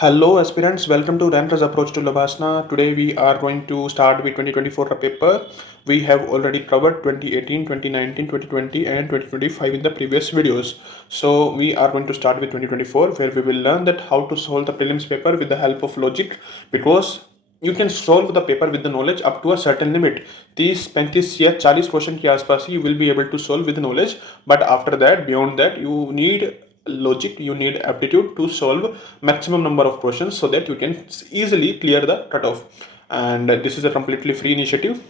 Hello aspirants, welcome to Ranker's Approach to Labasna. Today we are going to start with 2024 paper. We have already covered 2018, 2019, 2020 and 2025 in the previous videos. So we are going to start with 2024 where we will learn that how to solve the prelims paper with the help of logic, because you can solve the paper with the knowledge up to a certain limit. 30-35 या 40 question के आसपास ही you will be able to solve with knowledge, but after that, beyond that, you need logic, you need aptitude to solve maximum number of questions so that you can easily clear the cutoff. And this is a completely free initiative,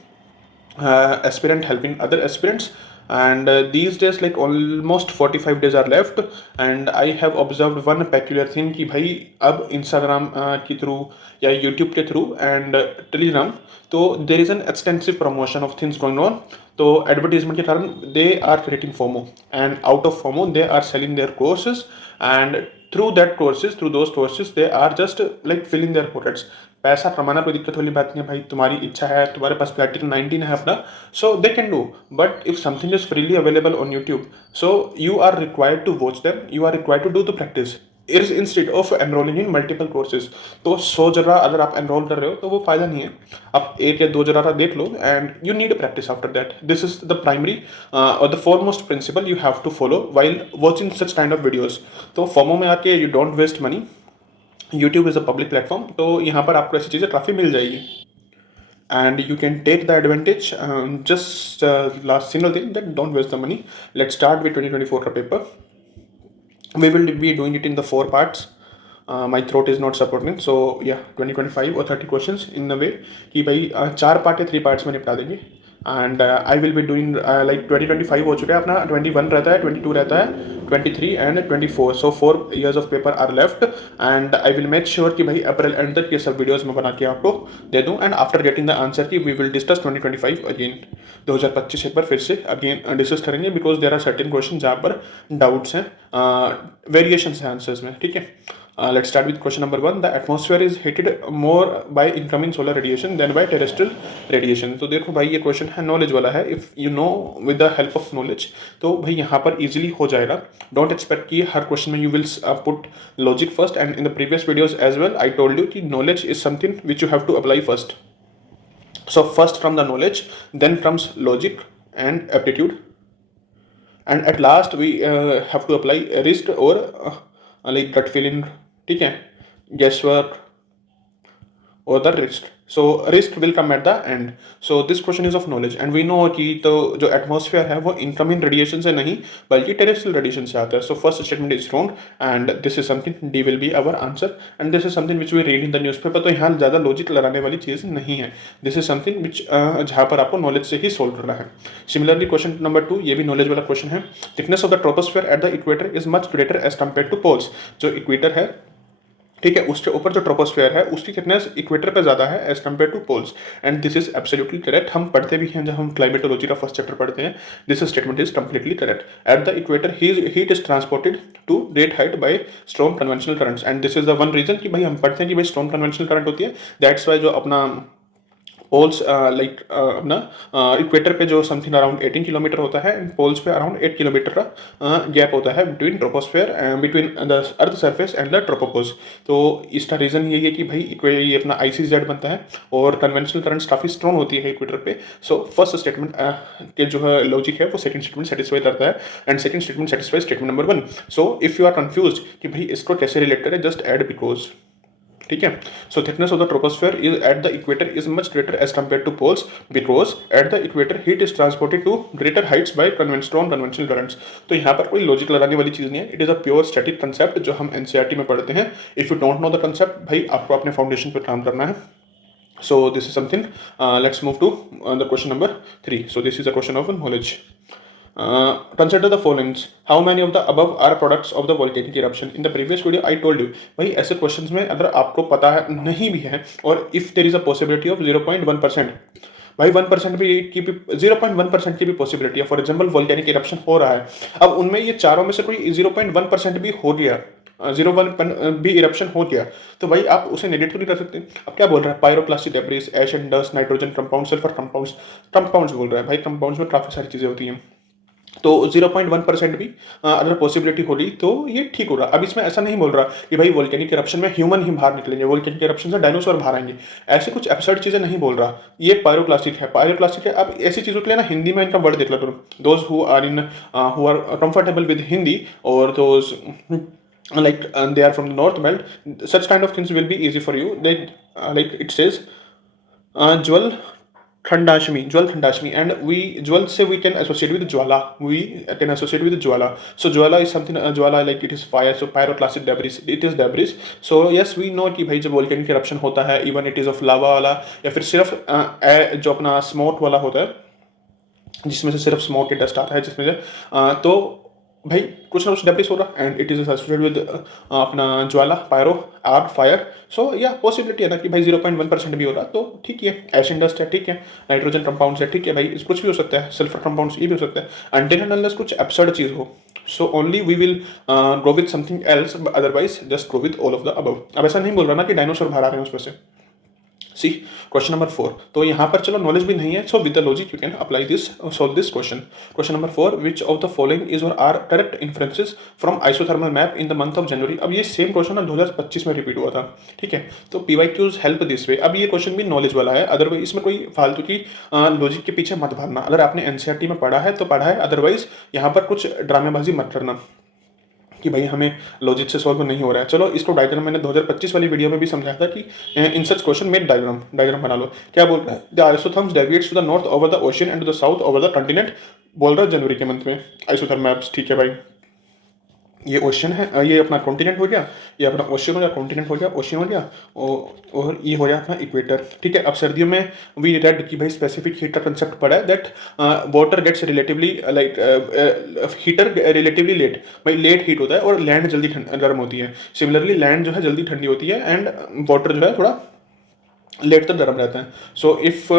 aspirant helping other aspirants. And these days, like almost 45 days are left, and I have observed one peculiar thing कि भाई अब Instagram के through या YouTube के through and Telegram, तो there is an extensive promotion of things going on. तो advertisement के कारण they are creating FOMO, and out of FOMO they are selling their courses, and through those courses they are just like filling their pockets. पैसा कमाना कोई दिक्कत वाली बात नहीं है भाई, तुम्हारी इच्छा है, तुम्हारे पास आर्टिकल 19 है अपना, so they can do. But if something is freely available on YouTube, so you are required to watch them, you are required to do the practice is instead of enrolling in multiple courses. तो 100 जगह अगर आप enrol कर रहे हो तो वो फायदा नहीं है. आप 1 या 2 जगह देख लो and you need practice after that. This is the primary और the foremost principle you have to follow while watching such kind of videos. तो फॉर्मो में आके you don't waste money. YouTube is a public platform, तो यहाँ पर आपको ऐसी चीज़ें काफ़ी मिल जाएगी and you can take the advantage. Just last single thing, that don't waste the money. Let's start with 2024 का paper. We will be doing it in the 4 parts. My throat is not supporting, so yeah, 2025 or 30 questions in the way कि भाई 4 part या 3 parts में निपटा देंगे. And I will be doing like 2025 हो चुका है अपना, 21 रहता है, 22 रहता है, 23 and 24. So 4 years of paper are left, and I will make sure कि भाई अप्रैल एंड तक ये सब वीडियोस में बना के आपको दे दूँ. And after getting the answer key we will discuss 2025 again. 2025 एक बार फिर से अगेन डिस्कस करेंगे, because there are certain question जहाँ पर डाउट्स हैं, वेरिएशन है आंसर्स में. ठीक है, let's start with question number 1. The atmosphere is heated more by incoming solar radiation than by terrestrial radiation. तो देखो भाई, ये क्वेश्चन है नॉलेज वाला है. If you know with the help of knowledge, तो भाई यहाँ पर इजीली हो जाएगा. डोंट एक्सपेक्ट कि हर क्वेश्चन में you will put logic first. And in the previous videos as well I told you कि knowledge is something which you have to apply first. So first from the knowledge, then comes logic and aptitude, and at last we have to apply risk और like gut feeling. ठीक है, guess work और the risk. So risk will come at the end. So this question is of knowledge, and we know कि तो जो atmosphere है वो incoming radiation से नहीं बल्कि टेरेस्ट्रियल रेडिएशन से आता है. So first statement is wrong, and this is something, D will be our answer, and this is something which we read in the newspaper. तो यहाँ ज़्यादा लॉजिक लगाने वाली चीज़ नहीं है. दिस इज समथिंग विच जहाँ पर आपको नॉलेज से ही सोल्व करना है. सिमिलरली क्वेश्चन नंबर 2, ये भी नॉलेज वाला क्वेश्चन है. Thickness of the troposphere at the equator is much greater as compare to poles. जो इक्वेटर है, ठीक है, उसके ऊपर जो ट्रोपोस्फेयर है उसकी थिकनेस इक्वेटर पे ज़्यादा है as compare to poles. And this is absolutely correct. हम पढ़ते भी हैं जब हम क्लाइमेटोलॉजी का फर्स्ट चैप्टर पढ़ते हैं. This statement is completely correct. At the equator heat is transported to great height by strong conventional currents. And this is the one reason कि भाई हम पढ़ते हैं कि भाई स्ट्रॉन्ग कन्वेंशनल करंट होती है. दैट्स वाई जो अपना पोल्स लाइक अपना इक्वेटर पे जो समथिंग अराउंड 18 किलोमीटर होता है, एंड पोल्स पे अराउंड 8 किलोमीटर का गैप होता है between troposphere, between the earth surface and the tropopause. तो इसका रीज़न यही है कि भाई ये अपना ICZ बनता है और कन्वेंशनल करंट्स काफ़ी स्ट्रॉन्ग होती है इक्वेटर पे. सो फर्स्ट स्टेटमेंट के जो है लॉजिक है वो सेकंड स्टेटमेंट सेटिस्फाई करता है, and second statement satisfy statement number 1. So if you are confuse कि भाई इसको कैसे रिलेट करें, जस्ट ऐड बिकॉज. ठीक है, so thickness of the troposphere is at the equator is much greater as compare to poles because at the equator heat is transported to greater heights by conventional currents. तो यहाँ पर कोई logic लगाने वाली चीज़ नहीं है. It is a pure static concept जो हम NCERT में पढ़ते हैं. If you don't know the concept, भाई आपको अपने फाउंडेशन पर काम करना है. So this is something. Let's move to the question number 3. So this is a question of knowledge. Consider the following. How many of the above are products of the volcanic eruption? In the previous video I told you, भाई ऐसे questions में अगर आपको पता है नहीं भी है, और if there is a possibility of 0.1%, भाई 1% भी की भी 0.1% की भी पॉसिबिलिटी है. फॉर एग्जाम्पल वोल्केनिक इरप्शन हो रहा है, अब उनमें ये चारों में से कोई 0.1% भी हो गया, 0.1 भी इरप्शन हो गया, तो भाई आप उसे नेगेटिव नहीं कर सकते. अब क्या बोल रहा है, pyroplastic debris, ash and dust, nitrogen compound, sulphur compounds बोल रहा है. भाई कंपाउंड्स में काफ़ी सारी चीज़ें होती हैं. तो 0.1% भी अगर पॉसिबिलिटी होगी तो ये ठीक हो रहा। अब इसमें ऐसा नहीं बोल रहा कि भाई वोल्केनिक इरप्शन में ह्यूमन ही बाहर निकलेंगे, वोल्केनिक इरप्शन से डायनासोर बाहर आएंगे, ऐसे कुछ एब्सर्ड चीज़ें नहीं बोल रहा। ये पायरोक्लास्टिक है, पायरोक्लास्टिक है। अब ऐसी चीज़ों के लिए ना हिंदी में इनका वर्ड देख लो तुम, those who are comfortable with Hindi, और those like they are from the north belt, such kind of things will be easy for you. They like it says ज्वल Khandashmi, Jwal Khandashmi, and Jwal say we can associate with Jwala. We can associate with Jwala. So Jwala is something, Jwala like it is fire, so pyroclastic debris, it is debris. So yes, we know कि भाई जब volcanic eruption होता है, even it is of lava वाला, या फिर सिर्फ जो अपना smoke वाला होता है, जिसमें से सिर्फ स्मोक के डस्ट आता है, जिसमें से तो भाई कुछ ना कुछ डेब्रिस हो रहा, and it is associated with अपना ज्वाला, पायरो, आर्ट, फायर। सो या पॉसिबिलिटी है ना कि भाई 0.1% भी हो रहा, तो ठीक है। एशियन डस्ट है, ठीक है। नाइट्रोजन कंपाउंड्स है, ठीक है भाई, कुछ भी हो सकता है। सल्फर कंपाउंड्स, ये भी हो सकता है, अनटिल एंड अनलेस कुछ एब्सर्ड चीज़ हो। So only we will go with something else, otherwise just go with all of the above. अब ऐसा नहीं बोल रहा ना कि डायनासोर बाहर आ रहे हैं उसमें से। सी क्वेश्चन नंबर 4, तो यहाँ पर चलो नॉलेज भी नहीं है, so with the logic you can apply this, solve this question. Question number 4, which of the following is और are correct inferences from isothermal map in the month of January. अब ये सेम क्वेश्चन ना 2025 में repeat हुआ था, ठीक है। तो PYQs हेल्प दिस वे। अब ये क्वेश्चन भी नॉलेज वाला है, अदरवाइज इसमें कोई फालतू की लॉजिक के पीछे मत भागना। अगर आपने NCERT में पढ़ा है तो पढ़ा है, अदरवाइज यहाँ पर कुछ ड्रामेबाजी मत करना कि भाई हमें लॉजिक से सॉल्व नहीं हो रहा है। चलो इसको डायग्राम मैंने 2025 वाली वीडियो में भी समझाया था कि in such question made diagram बना लो। क्या बोल रहा है, the isotherms deviates to the north over the ocean and to the south over the continent, बोल रहा है जनवरी के मंथ में आइसोथर्म मैप्स, ठीक है भाई। ये ओशन है, ये अपना कॉन्टिनेंट हो गया, ये अपना ओशन हो गया, कॉन्टिनेंट हो गया, ओशन हो गया, और ये हो गया अपना इक्वेटर, ठीक है। अब सर्दियों में वी रेड कि भाई स्पेसिफिक हीटर कंसेप्ट पड़ा है, that water gets relatively like heater relatively late, भाई लेट हीट होता है और लैंड जल्दी गर्म होती है। सिमिलरली लैंड जो है जल्दी ठंडी होती है, एंड वाटर जो है थोड़ा लेट तक गर्म रहता है। So if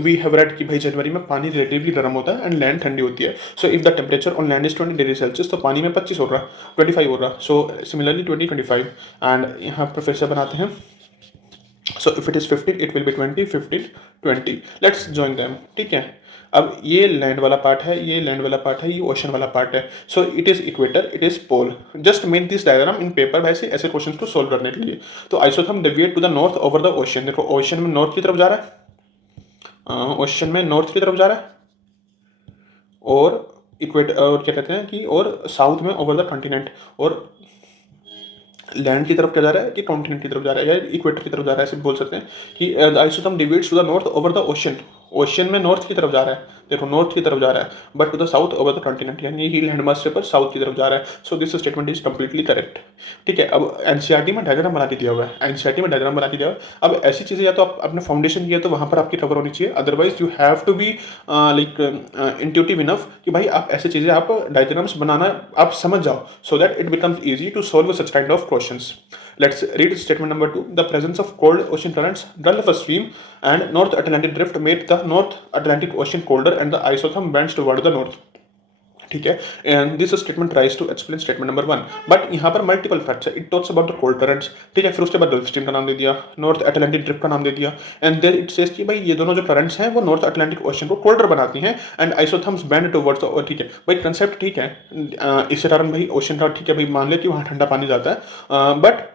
we have read कि भाई जनवरी में पानी रिलेटिवली गर्म होता है एंड लैंड ठंडी होती है। So if the temperature on land is 20 degree Celsius, तो पानी में 25 हो रहा, 25 हो रहा। सो सिमिलरली 20-25, एंड यहाँ पर फिर से बनाते हैं। So if it is 15 it will be 20, 15, 20। Let's join them, ठीक है। अब ये लैंड वाला पार्ट है, ये लैंड वाला पार्ट है, ये ओशन वाला पार्ट है। So it is equator, it is pole. Just make this diagram in paper वैसे ऐसे क्वेश्चन को सोल्व करने के लिए। तो isotherm deviate to the north over the ocean, देखो ओशन में नॉर्थ की तरफ जा रहा है, ओशन में नॉर्थ की तरफ जा रहा है, और इक्वेटर, और क्या कहते हैं कि, और साउथ में ओवर द कंटिनेंट, और लैंड की तरफ क्या जा रहा है कि कॉन्टिनेंट की तरफ जा रहा है, या इक्वेटर की तरफ जा रहा है, ऐसे बोल सकते हैं कि isotherm deviates to the north over the ocean, ocean में नॉर्थ की तरफ जा रहा है, देखो नॉर्थ की तरफ जा रहा है, but to the south over the continent, यानी ही लैंड मास पर साउथ की तरफ जा रहा है। So this statement is completely correct, ठीक है। अब NCERT में डायग्राम बना के दिया हुआ है, NCERT में डायग्राम बना के दिया हुआ है। अब ऐसी चीज़ें या तो आप अपने फाउंडेशन किया तो वहाँ पर आपकी कवर होनी चाहिए, otherwise you have to be like intuitive enough कि भाई आप ऐसी चीज़ें, आप डायग्राम्स बनाना आप समझ जाओ, so that it becomes easy to solve such kind of questions. Let's read statement number 2. The presence of cold ocean currents, Gulf Stream and North Atlantic Drift made the North Atlantic Ocean colder and the isotherm bends toward the north. ठीक है, and this statement tries to explain statement number 1, but यहाँ पर multiple facts है। It talks about the cold currents, ठीक है, फिर उसके बाद गल्फ स्ट्रीम का नाम दे दिया, नॉर्थ अटलांटिक ड्रिफ्ट का नाम दे दिया, एंड देन इट सेज कि भाई ये दोनों जो करंट्स हैं वो नॉर्थ अटलांटिक ओशन को कोल्डर बनाती हैं, and isotherms bend towards the, ठीक है भाई कंसेप्ट ठीक है, इसके कारण भाई ओशन का, ठीक है भाई मान ले कि वहाँ ठंडा पानी जाता है, but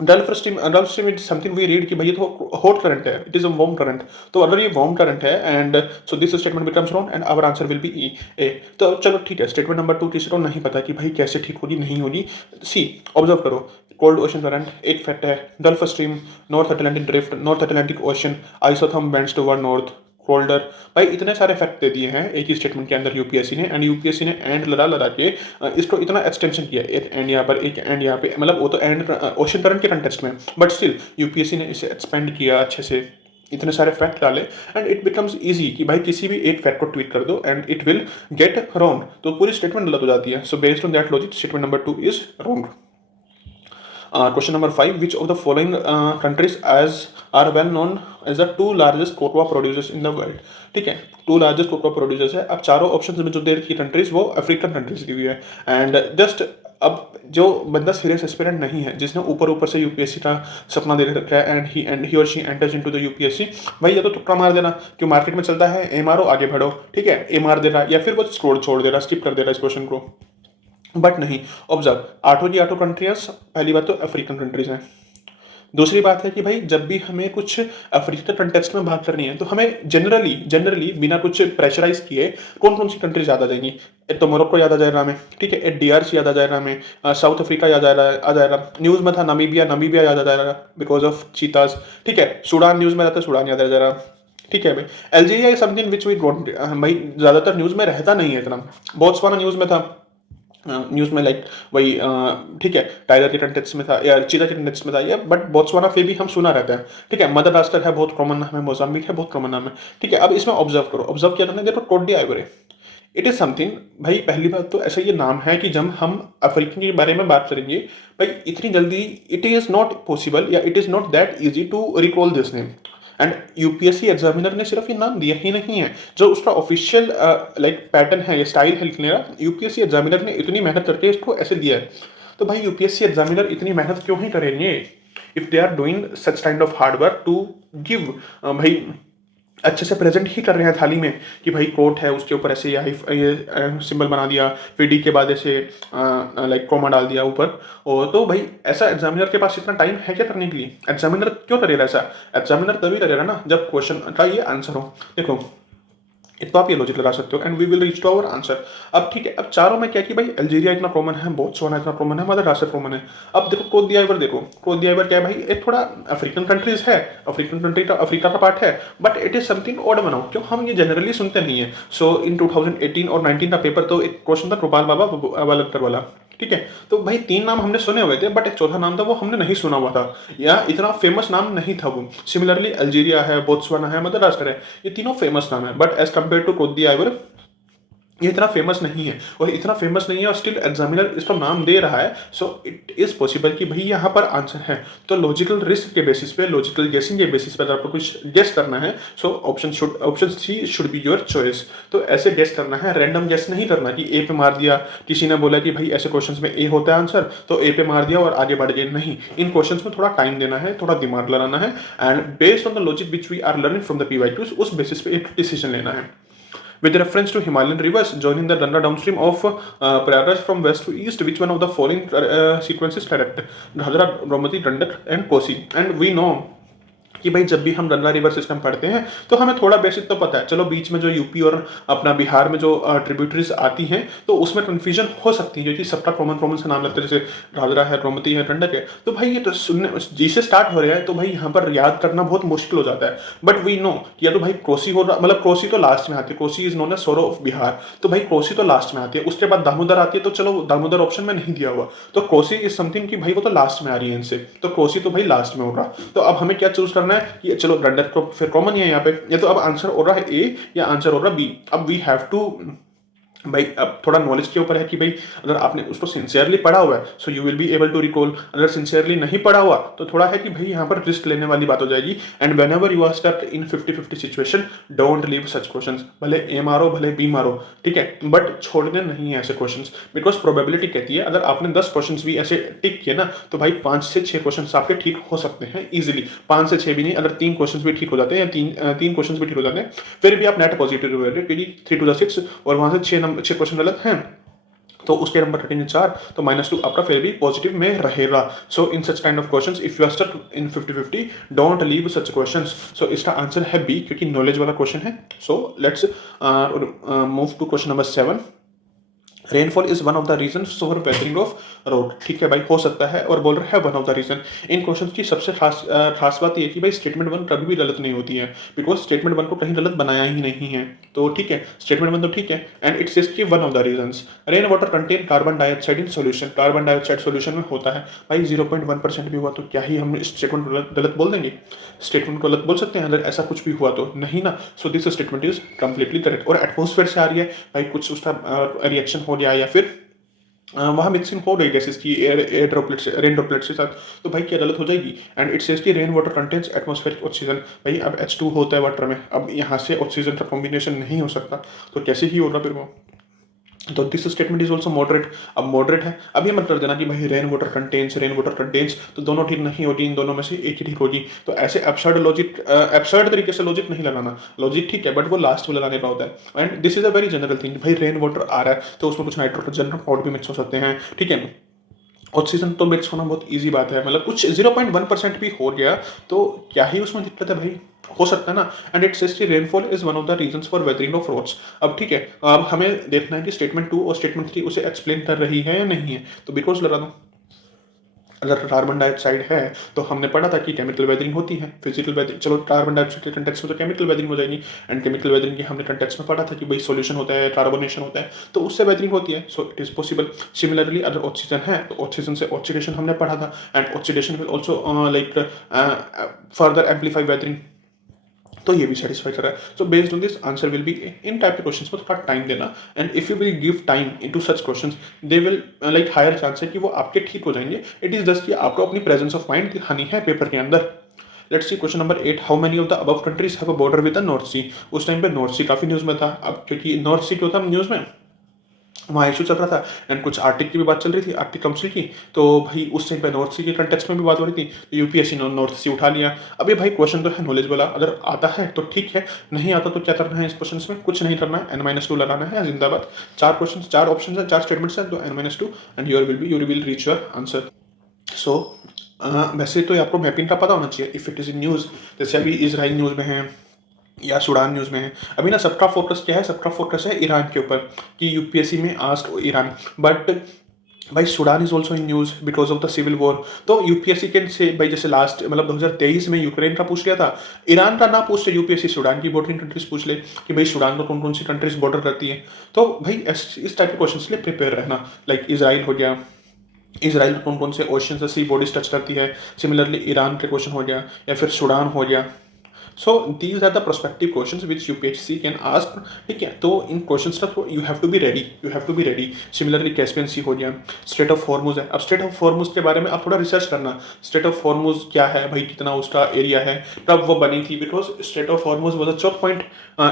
Gulf Stream is something we read कि भाई ये तो हॉट करंट है, it is a warm current. तो अगर ये वार्म करंट है, and so this statement becomes wrong and our answer will be A. तो चलो ठीक है, स्टेटमेंट नंबर 2 किसी को नहीं पता कि भाई कैसे ठीक होगी नहीं होगी। सी ऑब्जर्व करो, कोल्ड ओशन करंट एक फैक्ट है, Gulf Stream, North Atlantic Drift, North Atlantic Ocean, isotherm bends toward north, colder, भाई इतने सारे फैक्ट दे दिए हैं एक ही स्टेटमेंट के अंदर यूपीएससी ने, एंड यूपीएससी ने एंड लड़ा के इसको इतना एक्सटेंशन किया, एक एंड यहाँ पर, एक एंड यहाँ पे, मतलब वो तो एंड ओशन करंट के कंटेक्स्ट में, बट स्टिल यूपीएससी ने इसे एक्सपेंड किया अच्छे से, इतने सारे फैक्ट डाले, एंड इट बिकम्स इजी कि भाई किसी भी एक फैक्ट को ट्वीट कर दो and it will get wrong, तो पूरी स्टेटमेंट गलत हो जाती है। So based on that logic statement number 2 is wrong. Question number 5, which of the following countries as are well known as the 2 largest cocoa producers in the world, ठीक है, 2 largest cocoa producers है। अब चारों option में जो दे रखी countries वो African countries की हुई है, एंड जस्ट अब जो बंदा सीरियस एस्पिरेंट नहीं है, जिसने ऊपर से यूपीएससी का सपना देख रखा है एंड ही और she enters into the UPSC, भाई या तो तुक्का मार देना कि मार्केट में चलता है ए मारो आगे बढ़ो, ठीक है, ए मार दे रहा है या फिर वो छोड़ दे रहा, स्किप कर दे रहा इस क्वेश्चन को। बट नहीं, ऑब्जर्व, आठों की आठों कंट्रीज पहली बात तो अफ्रीकन कंट्रीज हैं। दूसरी बात है कि भाई जब भी हमें कुछ अफ्रीका कंटेक्स्ट में बात करनी है तो हमें जनरली बिना कुछ प्रेशराइज किए कौन कौन सी कंट्रीज याद आ जाएंगी। एक तो मोरक्को याद आ जाएगा हमें, ठीक है, एक डीआरसी याद आ जाएगा हमें, साउथ अफ्रीका याद आ जाएगा, न्यूज़ में था नमीबिया याद आ जाएगा बिकॉज ऑफ चीताज, ठीक है, सूडान न्यूज़ में रहता है, सूडान याद आ जाएगा, ठीक है भाई। Algeria is something which we don't, भाई ज़्यादातर न्यूज़ में रहता नहीं है इतना। बोत्सवाना न्यूज़ में था, न्यूज़ में लाइक वही, ठीक है, टाइगर के कंटेक्स्ट में था या चीता के कंटेक्स्ट में था या, बट बोत्सवाना फिर भी हम सुना रहता है, ठीक है। मदागास्कर है, बहुत कॉमन नाम है, मोजाम्बिक है, बहुत कॉमन नाम है, ठीक है। अब इसमें ऑब्जर्व करो, ऑब्जर्व किया करना, देखो Cote d'Ivoire, it is something, भाई पहली बात तो ऐसा ये नाम है कि जब हम अफ्रीकन के बारे में बात करेंगे, भाई इतनी जल्दी इट इज़ नॉट पॉसिबल या it is not that easy to recall this name. And UPSC examiner ने सिर्फ ये नाम दिया ही नहीं है, जो उसका ऑफिशियल लाइक पैटर्न है, ये स्टाइल है लिखने का, यूपीएससी एग्जामिनर ने इतनी मेहनत करके इसको ऐसे दिया है। तो भाई यूपीएससी एग्जामिनर इतनी मेहनत क्यों ही करेंगे if they are doing such kind of hard work to give, भाई अच्छे से प्रेजेंट ही कर रहे हैं थाली में कि भाई कोट है उसके ऊपर ऐसे ये सिंबल बना दिया, फिर डी के बाद ऐसे लाइक कॉमा डाल दिया ऊपर। और तो भाई ऐसा एग्जामिनर के पास इतना टाइम है क्या करने के लिए? एग्जामिनर क्यों करेगा ऐसा? एग्जामिनर तभी करेगा ना जब क्वेश्चन का ये आंसर हो। देखो तो आप ये लॉजिक लगा सकते हो and we will reach to our answer. अब ठीक है, अब चारों में क्या कि भाई अल्जीरिया इतना कॉमन है, बोत्सवाना इतना कॉमन है, मदागास्कर कॉमन है। अब देखो कोट दियाइवर, देखो कोट दियाइवर क्या है भाई, एक थोड़ा अफ्रीकन कंट्रीज है, अफ्रीकन कंट्री का अफ्रीका का पार्ट है, but it is something odd बनाओ, क्यों हम ये जनरली सुनते नहीं है। सो इन 2018 और 19 का पेपर तो एक क्वेश्चन था गोपाल बाबा वालंकर वाला, ठीक है। तो भाई 3 नाम हमने सुने हुए थे, बट एक चौथा नाम था वो हमने नहीं सुना हुआ था या इतना फेमस नाम नहीं था वो। सिमिलरली अल्जीरिया है, बोत्सवाना है, मदागास्कर है, ये तीनों फेमस नाम है, but as compare to Cote d'Ivoire ये इतना फेमस नहीं है, और इतना फेमस नहीं है और स्टिल एग्जामिनर इसको नाम दे रहा है। सो इट इज पॉसिबल कि भाई यहाँ पर आंसर है। तो लॉजिकल रिस्क के बेसिस पे, लॉजिकल गेसिंग के बेसिस पे अगर आपको कुछ गेस करना है, so option C should be your choice. तो ऐसे गेस करना है, रैंडम गेस नहीं करना कि ए पे मार दिया, किसी ने बोला कि भाई ऐसे क्वेश्चन में ए होता है आंसर तो ए पे मार दिया और आगे बढ़ गए। नहीं, इन क्वेश्चन में थोड़ा टाइम देना है, थोड़ा दिमाग लगाना है, and based on the logic which we are learning from the PYQs, उस बेसिस पे एक डिसीजन लेना है। With reference to Himalayan rivers joining the Danda downstream of Prayagraj from west to east, which one of the following sequence is correct? Ghagara, Brahmati, Dandak and Kosi. And we know कि भाई जब भी हम Ganga river system पढ़ते हैं तो हमें थोड़ा बेसिक तो पता है। चलो बीच में जो यूपी और अपना बिहार में जो ट्रिब्यूटरीज आती हैं तो उसमें कन्फ्यूजन हो सकती है, क्योंकि सबका कॉमन से नाम लगता है, जैसे घाघरा है, गोमती है, गंडक है। तो भाई ये तो सुनने जिसे स्टार्ट हो रहा है तो भाई यहाँ पर याद करना बहुत मुश्किल हो जाता है। बट वी नो कि या तो भाई कोसी हो, मतलब कोसी तो लास्ट में आती है, Kosi is known as sorrow of Bihar, तो भाई कोसी तो लास्ट में आती है। उसके बाद दामोदर आती है, तो चलो दामोदर ऑप्शन में नहीं दिया हुआ, तो कोसी इज समथिंग कि भाई वो तो लास्ट में आ रही है इनसे, तो कोसी तो भाई लास्ट में होगा। तो अब हमें क्या चूज करना है कि चलो गंडक तो फिर कॉमन ही है यहाँ पे, ये तो अब आंसर हो रहा है ए या आंसर हो रहा है बी। अब वी हैव टू, भाई अब थोड़ा नॉलेज के ऊपर है कि भाई अगर आपने उसको सिंसियरली पढ़ा हुआ है so you will be able to recall, अगर सिंसियरली नहीं पढ़ा हुआ तो थोड़ा है कि भाई यहाँ पर रिस्क लेने वाली बात हो जाएगी। And whenever you are stuck in 50-50 situation, don't leave such questions, भले ए मारो भले बी मारो, ठीक है, बट छोड़ने नहीं है ऐसे क्वेश्चंस, बिकॉज प्रोबेबिलिटी कहती है अगर आपने 10 क्वेश्चन भी ऐसे टिक किए ना तो भाई 5 से 6 क्वेश्चन आपके ठीक हो सकते हैं इजिली। 5 से 6 भी नहीं, अगर 3 क्वेश्चन भी ठीक हो जाते हैं या 3 क्वेश्चन भी ठीक हो जाते हैं फिर भी आप नेट पॉजिटिव हो रहे, क्योंकि 3 to 6 और वहां से 6 क्वेश्चन गलत हैं तो उसके नंबर कटेंगे 4, तो -2 आपका फिर भी पॉजिटिव में रहेगा। So in such kind of questions if you are stuck in 50-50 don't leave such questions. So इसका आंसर है बी, क्योंकि नॉलेज वाला क्वेश्चन है। So let's move to question number 7। Rainfall is one of the reason for weathering of road, ठीक है भाई, हो सकता है और बोल रहा है वन ऑफ द रीजन। इन क्वेश्चन की सबसे खास बात यह है कि भाई स्टेटमेंट 1 कभी भी गलत नहीं होती है, बिकॉज स्टेटमेंट 1 को कहीं गलत बनाया ही नहीं है। तो ठीक है, स्टेटमेंट 1 तो ठीक है, एंड इट सेज कि one of the reasons rain water contain carbon dioxide in solution, carbon dioxide solution में होता है। भाई 0.1% भी हुआ तो क्या ही हम स्टेटमेंट गलत बोल देंगे? स्टेटमेंट को गलत बोल सकते हैं अगर ऐसा कुछ भी हुआ तो? नहीं ना। सो this statement is completely correct. और एटमोस्फेयर से आ रही है भाई, कुछ उसका रिएक्शन हो गया या फिर वहाँ मिक्सिंग हो गई गैसेस की एयर ड्रॉपलेट्स, रेन ड्रॉपलेट्स के साथ, तो भाई क्या गलत हो जाएगी? एंड इट सेज कि rain water contains atmospheric oxygen. भाई अब H2 होता है वाटर में, अब यहाँ से ऑक्सीजन का कॉम्बिनेशन नहीं हो सकता तो कैसे ही होगा फिर वो? तो this statement is also moderate. अब मॉडरेट है, अब ये मत कर देना कि भाई रेन वाटर कंटेन्स, तो दोनों ठीक नहीं होगी, इन दोनों में से एक ही ठीक होगी। तो ऐसे एब्सर्ड तरीके से लॉजिक नहीं लगाना। लॉजिक ठीक है, बट वो लास्ट में लगाने का होता है। And this is a very general thing, भाई रेन वाटर आ रहा है तो उसमें कुछ नाइट्रोजन पाउडर भी मिक्स हो सकते हैं, ठीक है। ऑक्सीजन तो मिक्स होना बहुत ईजी बात है, मतलब कुछ 0.1% भी हो गया तो क्या ही उसमें दिक्कत है भाई, हो सकता है ना। एंड इट सेज कि rainfall is one of the reasons for weathering of roads. अब ठीक है, अब हमें देखना है कि स्टेटमेंट 2 और स्टेटमेंट 3 उसे एक्सप्लेन कर रही है या नहीं है। तो बिकॉज लगा दूं, अगर कार्बन डाइऑक्साइड है तो हमने पढ़ा था कि केमिकल वेदरिंग होती है, फिजिकल वेदरिंग, चलो कार्बन डाइऑक्साइड के कंटेक्स्ट में तो केमिकल वेदरिंग हो जाएगी। एंड केमिकल वेदरिंग की हमने कंटेक्स्ट में पढ़ा था कि भाई सॉल्यूशन होता है, कार्बोनेशन होता है, तो उससे वेदरिंग होती है। So it is possible. Similarly अगर ऑक्सीजन है तो ऑक्सीजन से ऑक्सीडेशन हमने पढ़ा था, and oxidation will also like further amplify weathering. तो ये भी सेटिस्फाई कर रहा है। So based on this answer will be in type के क्वेश्चंस में थोड़ा टाइम देना, and if you will give time into such questions they will like higher chance है कि वो आपके ठीक हो जाएंगे। इट इज जस्ट कि आपको अपनी प्रेजेंस ऑफ माइंड दिखानी है पेपर के अंदर। Let's see question number 8, how many of the above countries have a border with the North Sea. उस टाइम पे नॉर्थ सी काफी न्यूज में था, अब क्योंकि नॉर्थ सी क्यों था न्यूज में, वहाँ इशू चल रहा था, एंड कुछ आर्टिक की भी बात चल रही थी, आर्टिक काउंसिल की। तो भाई उस टाइम पे नॉर्थ सी के कंटेक्स्ट में भी बात हो रही थी, तो यूपीएससी ने नॉर्थ सी उठा लिया। अब ये भाई क्वेश्चन तो है नॉलेज वाला, अगर आता है तो ठीक है, नहीं आता तो क्या करना है इस क्वेश्चन में, कुछ नहीं करना है, n-2 लगाना है जिंदाबाद। 4 क्वेश्चन, 4 ऑप्शन है, 4 स्टेटमेंट्स हैं, तो n-2 and you will reach your answer. So वैसे तो आपको मैपिंग का पता होना चाहिए if it is in news, जैसे अभी इसराइल न्यूज में है या सूडान न्यूज़ में है। अभी ना सबका फोकस क्या है, सबका फोकस है ईरान के ऊपर कि यूपीएससी में आस्क्ड ईरान, बट भाई Sudan is also in news because of the civil war. तो यूपीएससी के से भाई जैसे लास्ट मतलब 2023 में यूक्रेन का पूछ लिया था, ईरान का ना पूछ ले यूपीएससी, सूडान की बॉर्डरिंग कंट्रीज पूछ ले कि भाई सूडान को कौन कौन सी कंट्रीज बॉर्डर करती है। तो भाई इस टाइप के क्वेश्चन के लिए प्रिपेयर रहना, लाइक इसराइल हो गया, इसराइल कौन कौन से ओशन से सी बॉडीज टच करती है, सिमिलरली ईरान के क्वेश्चन हो गया, या फिर सूडान हो गया। So these are the prospective questions which UPSC can ask, ठीक है। तो इन क्वेश्चंस का you have to be ready. Similarly Caspian Sea हो गया, स्ट्रेट ऑफ हॉर्मुज है। अब स्ट्रेट ऑफ हॉर्मुज के बारे में आप थोड़ा रिसर्च करना, स्ट्रेट ऑफ हॉर्मुज क्या है भाई, कितना उसका एरिया है, कब वो बनी थी, because straight of Hormuz was a Chowk point,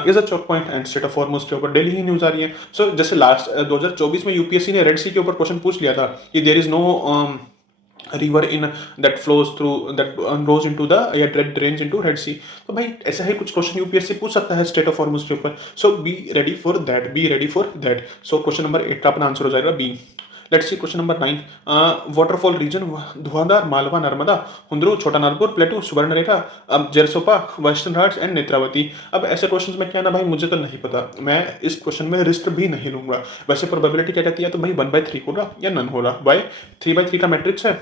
is a Chowk point, and straight of Hormuz के ऊपर डेली ही न्यूज आ रही है। सो जैसे लास्ट 2024 में यूपीएससी ने रेड सी के ऊपर क्वेश्चन पूछ लिया था कि there is no river in that flows through that goes into the या ड्रेन्स इनटू रेड सी। तो भाई ऐसा ही कुछ क्वेश्चन यूपीएससी पूछ सकता है स्टेट ऑफ हॉर्मुज के ऊपर। So be ready for that. So question number 8 का अपना आंसर हो जाएगा B. Let's see question number 9, waterfall region Dhuandhar, Malwa, Narmada, Hundru, Chota Nagpur, plateau, Subarnarekha, Gersoppa, western Ghats and Netravati. अब ऐसे क्वेश्चंस में क्या ना भाई, मुझे तो नहीं पता, मैं इस क्वेश्चन में रिस्क भी नहीं लूंगा। वैसे प्रोबेबिलिटी क्या कहती है, तो भाई 1/3 होगा या नन होगा, बाय 3/3 का मैट्रिक्स है,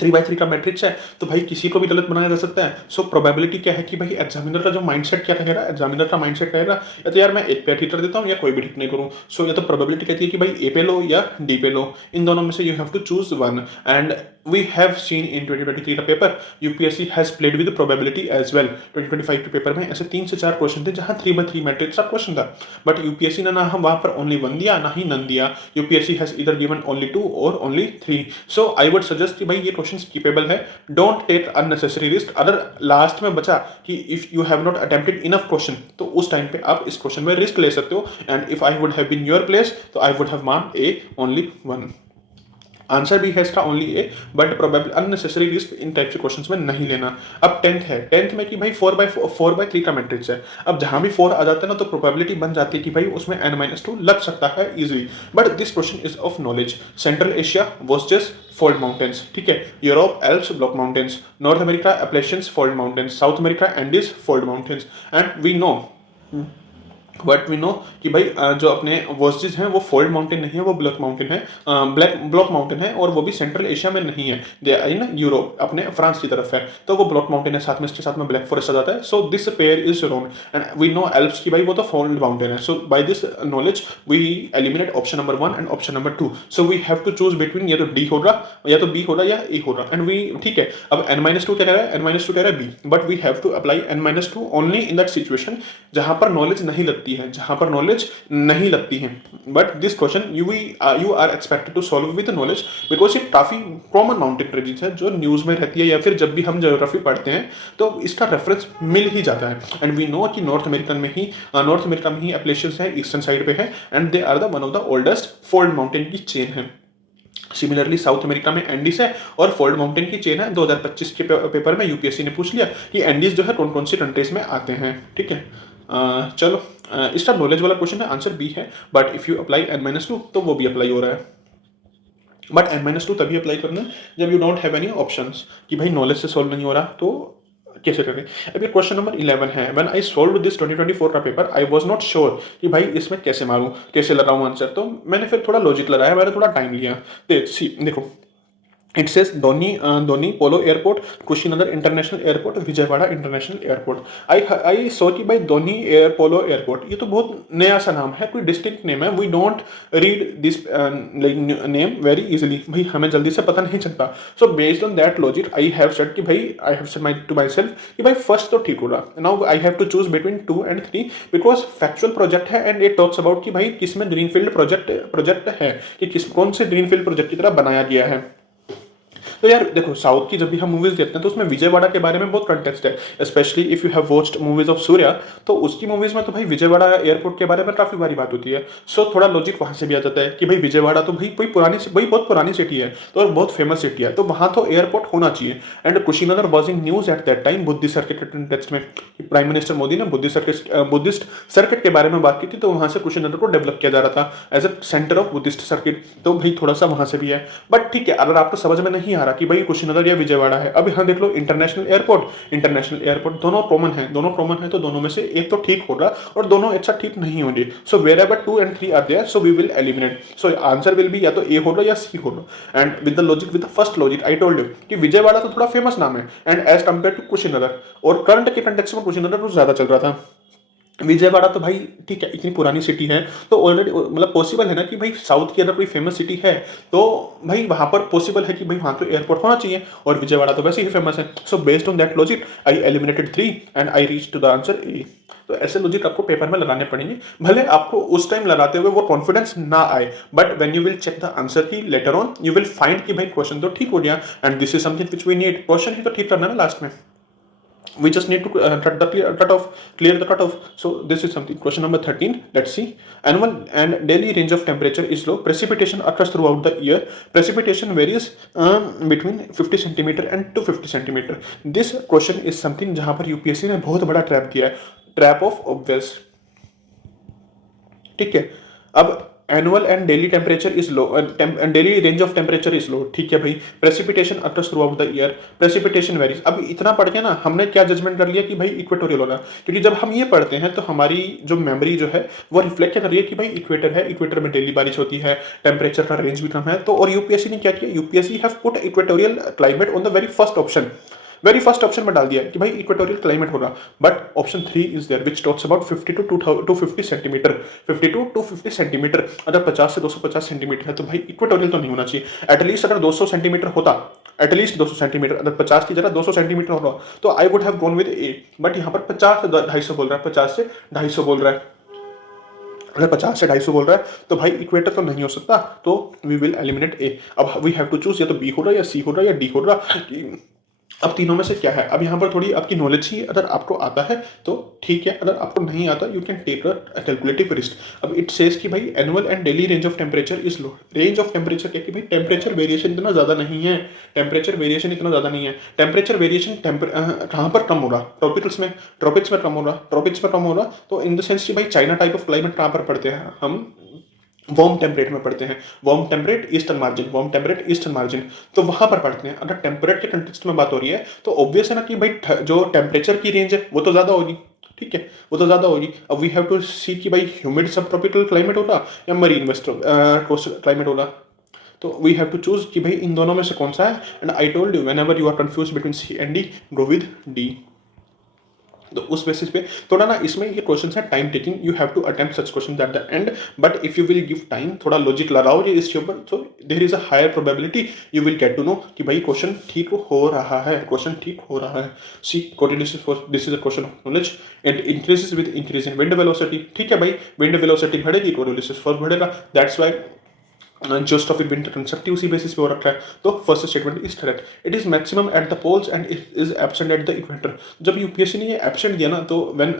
3/3 का मैट्रिक्स है, तो भाई किसी को भी गलत बनाया जा सकता है। सो प्रोबेबिलिटी क्या है कि भाई एग्जामिनर का जो माइंडसेट क्या कहेगा, एग्जामिनर का माइंडसेट कहेगा या तो यार मैं एक पे ठीक कर देता हूँ या कोई भी ठीक नहीं करूँ। सो या तो प्रोबेबिलिटी कहती है कि भाई ए पे लो या डी पे लो, इन दोनों में से you have to choose one. And we have seen in 2023 का paper UPSC has played with probability as well. 2025 के पेपर में ऐसे 3 से 4 क्वेश्चन थे जहां 3/3 मैट्रिक्स का क्वेश्चन था, बट यूपीएससी ने ना हम वहां पर ओनली 1 दिया ना ही नन दिया, UPSC has either given only 2 और only 3। So I would suggest कि भाई ये क्वेश्चन कीपेबल है, डोंट टेक अननेसेसरी रिस्क। अगर लास्ट में बचा कि if you have not attempted enough question, तो उस टाइम पे आप इस क्वेश्चन में रिस्क ले सकते हो। And if I would have been your place तो I would have marked A only 1। Answer भी है इसका only A, but probably unnecessary risk in type से क्वेश्चंस में नहीं लेना। अब 10th है, 10th में कि भाई 4/3 का मैट्रिक्स है। अब जहां भी 4 आ जाता है ना, तो प्रोबेबिलिटी बन जाती है कि भाई उसमें n-2 लग सकता है easily. But this question is of knowledge. Central Asia वोस्टेस फोल्ड माउंटेन्स, ठीक है, Europe Alps block mountains, North America Appalachians fold mountains, South America Andes fold mountains. And we know but we know कि भाई जो अपने versus हैं वो fold mountain नहीं है, वो ब्लॉक माउंटेन है, ब्लॉक माउंटेन है, और वो भी सेंट्रल एशिया में नहीं है, दे आर इन यूरोप, अपने फ्रांस की तरफ है, तो वो ब्लॉक माउंटेन है, साथ में इसके साथ में ब्लैक फॉरेस्ट आ जाता है। So this pair is wrong and we know Alps की भाई वो तो फोल्ड माउंटेन है। So by this knowledge we eliminate option number 1 and option number 2। So we have to choose between या तो डी होगा या तो बी होगा या ए होगा, एंड वी ठीक है। अब n-2 क्या कह रहा है, n-2 कह रहा है B, but we have to apply n-2 only in that situation जहां पर नॉलेज नहीं लगती लगती है, जहां पर नॉलेज नहीं लगती है। But this question you are expected to solve with knowledge, because ये काफी कॉमन माउंटेन रेंजेस है जो न्यूज में रहती है, या फिर जब भी हम ज्योग्राफी पढ़ते हैं तो इसका रेफरेंस मिल ही जाता है। एंड वी नो कि नॉर्थ अमेरिका में ही एप्लेशियंस है, ईस्टर्न साइड पे है, and they are the one of the oldest fold mountain की चेन है। सिमिलरली साउथ अमेरिका में एंडीज है और फोल्ड माउंटेन की चेन है। 2025 के पेपर में यूपीएससी ने पूछ लिया कि एंडीज जो है कौन कौन सी कंट्रीज में आते हैं। ठीक है, चलो इसका नॉलेज वाला क्वेश्चन है, आंसर बी है। But if you apply n-2 तो वो भी अप्लाई हो रहा है। बट n-2 तभी अप्लाई करना है जब you don't have any options, कि भाई नॉलेज से सॉल्व नहीं हो रहा तो कैसे करें। अभी क्वेश्चन नंबर 11 है, व्हेन आई सॉल्व दिस 2024 का paper I was not sure कि भाई इसमें कैसे मारूं, कैसे लगाऊं आंसर। तो मैंने फिर थोड़ा लॉजिक लगाया, मैंने थोड़ा टाइम लिया। देखो it says Donyi Polo airport, Kushinagar international airport, Vijayawada international airport. I saw कि भाई धोनी पोलो एयरपोर्ट, ये तो बहुत नया सा नाम है, कोई डिस्टिंक्ट नेम है। We don't read this name very easily, भाई हमें जल्दी से पता नहीं चलता। So based on that logic I have said कि भाई I have said to myself कि भाई फर्स्ट तो ठीक होगा। Now I have to choose between 2 and 3 because factual project है एंड इट टॉक्स अबाउट कि भाई किसमें ग्रीनफील्ड प्रोजेक्ट है, कि कौन से ग्रीनफील्ड प्रोजेक्ट की तरह बनाया गया है। तो यार देखो, साउथ की जब भी हम मूवीज देखते हैं तो उसमें विजयवाड़ा के बारे में बहुत कंटेक्स्ट है। Specially if you have watched movies of Surya, तो उसकी मूवीज में तो भाई विजयवाड़ा एयरपोर्ट के बारे में काफी बारी बात होती है। सो थोड़ा लॉजिक वहां से भी आ जाता है कि भाई विजयवाड़ा तो भाई कोई बहुत पुरानी सिटी है तो और बहुत फेमस सिटी है, तो वहां तो एयरपोर्ट होना चाहिए। And Kushinagar was in news at that time Buddhist circuit text में, प्राइम मिनिस्टर मोदी ने बुद्धिस्ट सर्किट के बारे में बात की थी, तो वहां से कुशीनगर को डेवलप किया जा रहा था as a centre of Buddhist circuit. तो भाई थोड़ा सा वहां से भी है। बट ठीक है, अगर आपको समझ में नहीं आ रहा कि भाई कुशीनगर या विजयवाड़ा है, अब यहाँ देख लो इंटरनेशनल एयरपोर्ट दोनों कॉमन है, तो दोनों में से एक तो ठीक होगा और दोनों एक साथ ठीक नहीं होंगे। So wherever 2 and 3 are there, so we will eliminate. So answer will be या तो ए होगा या सी होगा। And with the first logic I told you कि विजयवाड़ा तो थोड़ा फेमस नाम है and as compare to Kushinagar, और करंट के कंटेक्स्ट में कुशीनगर तो ज्यादा चल रहा था। विजयवाड़ा तो भाई ठीक है, इतनी पुरानी सिटी है तो ऑलरेडी मतलब पॉसिबल है ना कि भाई साउथ की अगर कोई फेमस सिटी है तो भाई वहां पर पॉसिबल है कि भाई वहां तो एयरपोर्ट होना चाहिए, और विजयवाड़ा तो वैसे ही फेमस है। So based on that logic I eliminated 3 and I reach to the answer A. तो ऐसे लॉजिक आपको पेपर में लगाने पड़ेंगे, भले आपको उस टाइम लगाते हुए वो कॉन्फिडेंस ना आए, but when you will check the answer key later on you will find कि भाई क्वेश्चन तो ठीक हो गया, and this is something which we need. Question ही तो ठीक करना है ना लास्ट में। We just need to clear the cutoff. So this is something. Question number 13. Let's see. Annual and daily range of temperature is low. Precipitation occurs throughout the year. Precipitation varies between 50 centimeter and 250 centimeter. This question is something जहाँ पर UPSC ने बहुत बड़ा trap किया है, trap of obvious. ठीक है, अब annual and daily temperature is low, daily range of temperature is लो। ठीक है भाई, precipitation across through out the year, precipitation varies. अब इतना पढ़ के ना हमने क्या जजमेंट कर लिया कि भाई इक्वेटोरियल होगा, क्योंकि जब हम ये पढ़ते हैं तो हमारी जो मेमोरी जो है वो रिफ्लेक्ट कर रही है कि भाई इक्वेटर है, इक्वेटर में डेली बारिश होती है, टेम्परेचर का रेंज भी कम है। तो और यूपीएससी ने क्या किया, UPSC have put equatorial climate on the very first option में डाल दिया कि भाई इक्वेटोरियल क्लाइमेट होगा। But option 3 is there which talks about 50 to 250 centimetre, 50 to 250 centimetre. अगर 50 से 250 सेंटीमीटर है तो भाई इक्वेटोरियल तो नहीं होना चाहिए। एटलीस्ट अगर 200 सेंटीमीटर होता, एटलीस्ट 200 सेंटीमीटर, अगर 50 की जगह 200 सेंटीमीटर होगा तो I would have gone with A. But यहाँ पर 50 से 250 बोल रहा है, 50 से 250 बोल रहा है। अगर 50 से 250 बोल रहा है तो भाई इक्वेटर तो नहीं हो सकता, तो वी विल एलिमिनेट ए। अब वी हैव टू चूज, या तो बी हो रहा, या सी हो रहा, या डी हो रहा। अब तीनों में से क्या है। अब यहाँ पर थोड़ी आपकी नॉलेज ही, अगर आपको आता है तो ठीक है, अगर आपको नहीं आता you can take a calculative risk. अब इट सेज कि भाई annual and daily range of temperature is low. Range of temperature क्या कि भाई टेम्परेचर वेरिएशन इतना ज़्यादा नहीं है, टेम्परेचर वेरिएशन कहाँ पर कम हो रहा, ट्रॉपिक्स में कम हो रहा। तो इन द सेंस कि भाई चाइना टाइप ऑफ क्लाइमेट कहाँ पर पड़ते हैं हम, वार्म टेम्परेट में पढ़ते हैं, वार्म टेम्परेट ईस्टर्न मार्जिन, तो वहां पर पढ़ते हैं। अगर टेम्परेट के कंटेक्स्ट में बात हो रही है तो ऑब्वियस है ना कि भाई जो टेम्परेचर की रेंज है वो तो ज्यादा होगी। ठीक है, वो तो ज्यादा होगी। अब वी हैव टू सी कि भाई ह्यूमिड सब ट्रॉपिकल क्लाइमेट होगा या मरीन वेस्टर्न कोस्टल क्लाइमेट होगा। तो वी हैव टू चूज कि भाई इन दोनों में से कौन सा है। And I told you whenever you are confuse between C and D, go with D. तो उस बेसिस पे थोड़ा ना इसमें ये क्वेश्चन है time taking, you have to attempt such question at the end, but if you will give time, थोड़ा logic लगाओगे इसके ऊपर, तो there is a higher probability you will get to know कि भाई क्वेश्चन ठीक हो रहा है, क्वेश्चन ठीक हो रहा है। See coordination force, this is a question of knowledge, it increases with increase in wind velocity. ठीक है भाई, विंड वेलोसिटी बढ़ेगी, कोऑर्डिनेशन फोर्स बढ़ेगा, that's why just of it being concept उसी बेसिस पे हो रखा है। तो first statement is correct, it is maximum at the poles and it is absent at the equator. जब यूपीएससी ने ये एब्सेंट दिया ना, तो when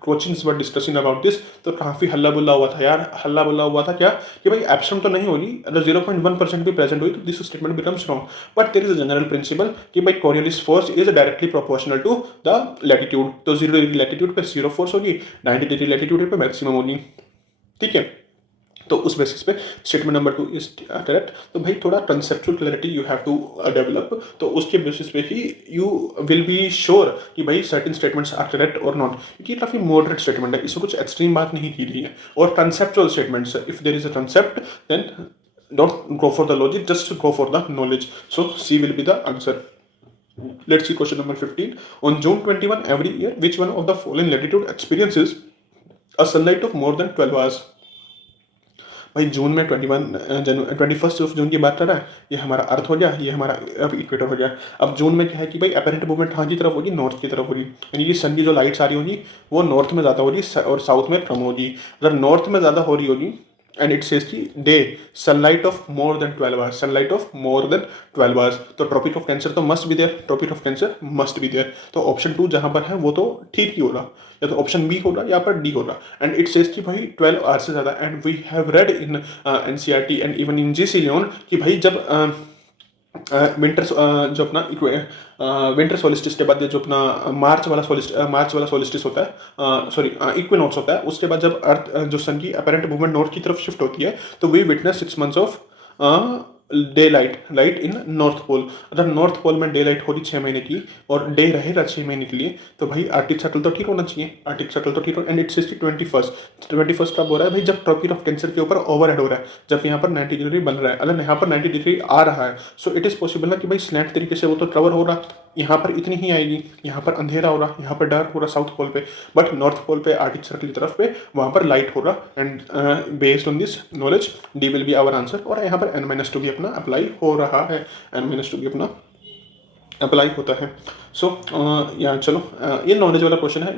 coachings were discussing about this, तो काफी हल्ला बुल्ला हुआ था यार, हल्ला बुल्ला हुआ था क्या कि भाई एब्सेंट तो नहीं होगी, अगर 0.1% भी प्रेजेंट हुई तो this statement becomes wrong. But there is a general principle कि भाई Coriolis force is directly proportional to the latitude, तो 0 डिग्री लैटिट्यूड पे 0 फोर्स होगी, 90 डिग्री लैटिट्यूड पे मैक्सिमम होगी। ठीक है, तो उस बेसिस पे स्टेटमेंट नंबर 2 इज करेक्ट। तो भाई थोड़ा conceptual clarity you have to develop, तो उसके बेसिस पे ही यू विल बी श्योर कि भाई सर्टेन स्टेटमेंट्स आर करेक्ट और नॉट, क्योंकि काफी मॉडरेट स्टेटमेंट है, इसमें कुछ एक्सट्रीम बात नहीं की गई है। और conceptual statements, if there is a concept then don't go for the logic, just go for the knowledge. So C will be the answer. Let's see question number 15. On June 21 every year, which one of the following latitude experiences a sunlight of more than 12 hours? भाई जून में 21 of June की बात कर रहा है, ये हमारा अर्थ हो गया, ये हमारा अब इक्वेटर हो गया। अब जून में क्या है कि भाई अपेरेंट मूवमेंट कहाँ की तरफ होगी, नॉर्थ की तरफ होगी, यानी कि सन की जो लाइट्स आ रही होगी वो नॉर्थ में ज़्यादा होगी और साउथ में कम होगी। अगर नॉर्थ में ज़्यादा हो रही होगी एंड इट सेज की day sunlight of more than 12 hours, sunlight of more than 12 hours, तो ट्रॉपिक ऑफ कैंसर तो must be there, Tropic of Cancer must be there. तो ऑप्शन 2 जहां पर है वो तो ठीक ही हो रहा, या तो ऑप्शन बी हो रहा या पर डी हो रहा। एंड इट सेज कि भाई 12 आवर्स से ज़्यादा, and we have read in NCERT and even in G Leong कि भाई जब विंटर जो अपना विंटर सोलिस्टिस के बाद जो अपना मार्च वाला सोलिस्टिस होता है, सॉरी इक्विनॉक्स होता है, उसके बाद जब अर्थ जो सन की अपेरेंट मूवमेंट नॉर्थ की तरफ शिफ्ट होती है, तो we witness 6 months of daylight in North Pole. अगर नॉर्थ पोल में डे लाइट होगी 6 महीने की और डे रहेगा 6 महीने के लिए, तो भाई आर्टिक सर्कल तो ठीक होना चाहिए, आर्टिक सर्कल तो ठीक हो। एंड इट्स 21st कब हो रहा है भाई, जब ट्रॉपिक ऑफ कैंसर के ऊपर ओवरहेड हो रहा है, जब यहाँ पर 90 डिग्री बन रहा है, अगर यहाँ पर 90 डिग्री आ रहा है, सो इट इज पॉसिबल ना कि भाई स्लैंट तरीके से वो तो कवर हो रहा, यहाँ पर इतनी ही आएगी, यहाँ पर अंधेरा हो रहा, यहाँ पर डार्क हो रहा साउथ पोल पे, बट नॉर्थ पोल पे आर्टिक सर्कल की तरफ पे वहाँ पर लाइट हो रहा। And based on this knowledge D will be our answer. और यहाँ पर n-2 भी अपना अप्लाई हो रहा है, n-2 भी अपना अप्लाई होता है। सो या चलो ये नॉलेज वाला क्वेश्चन है,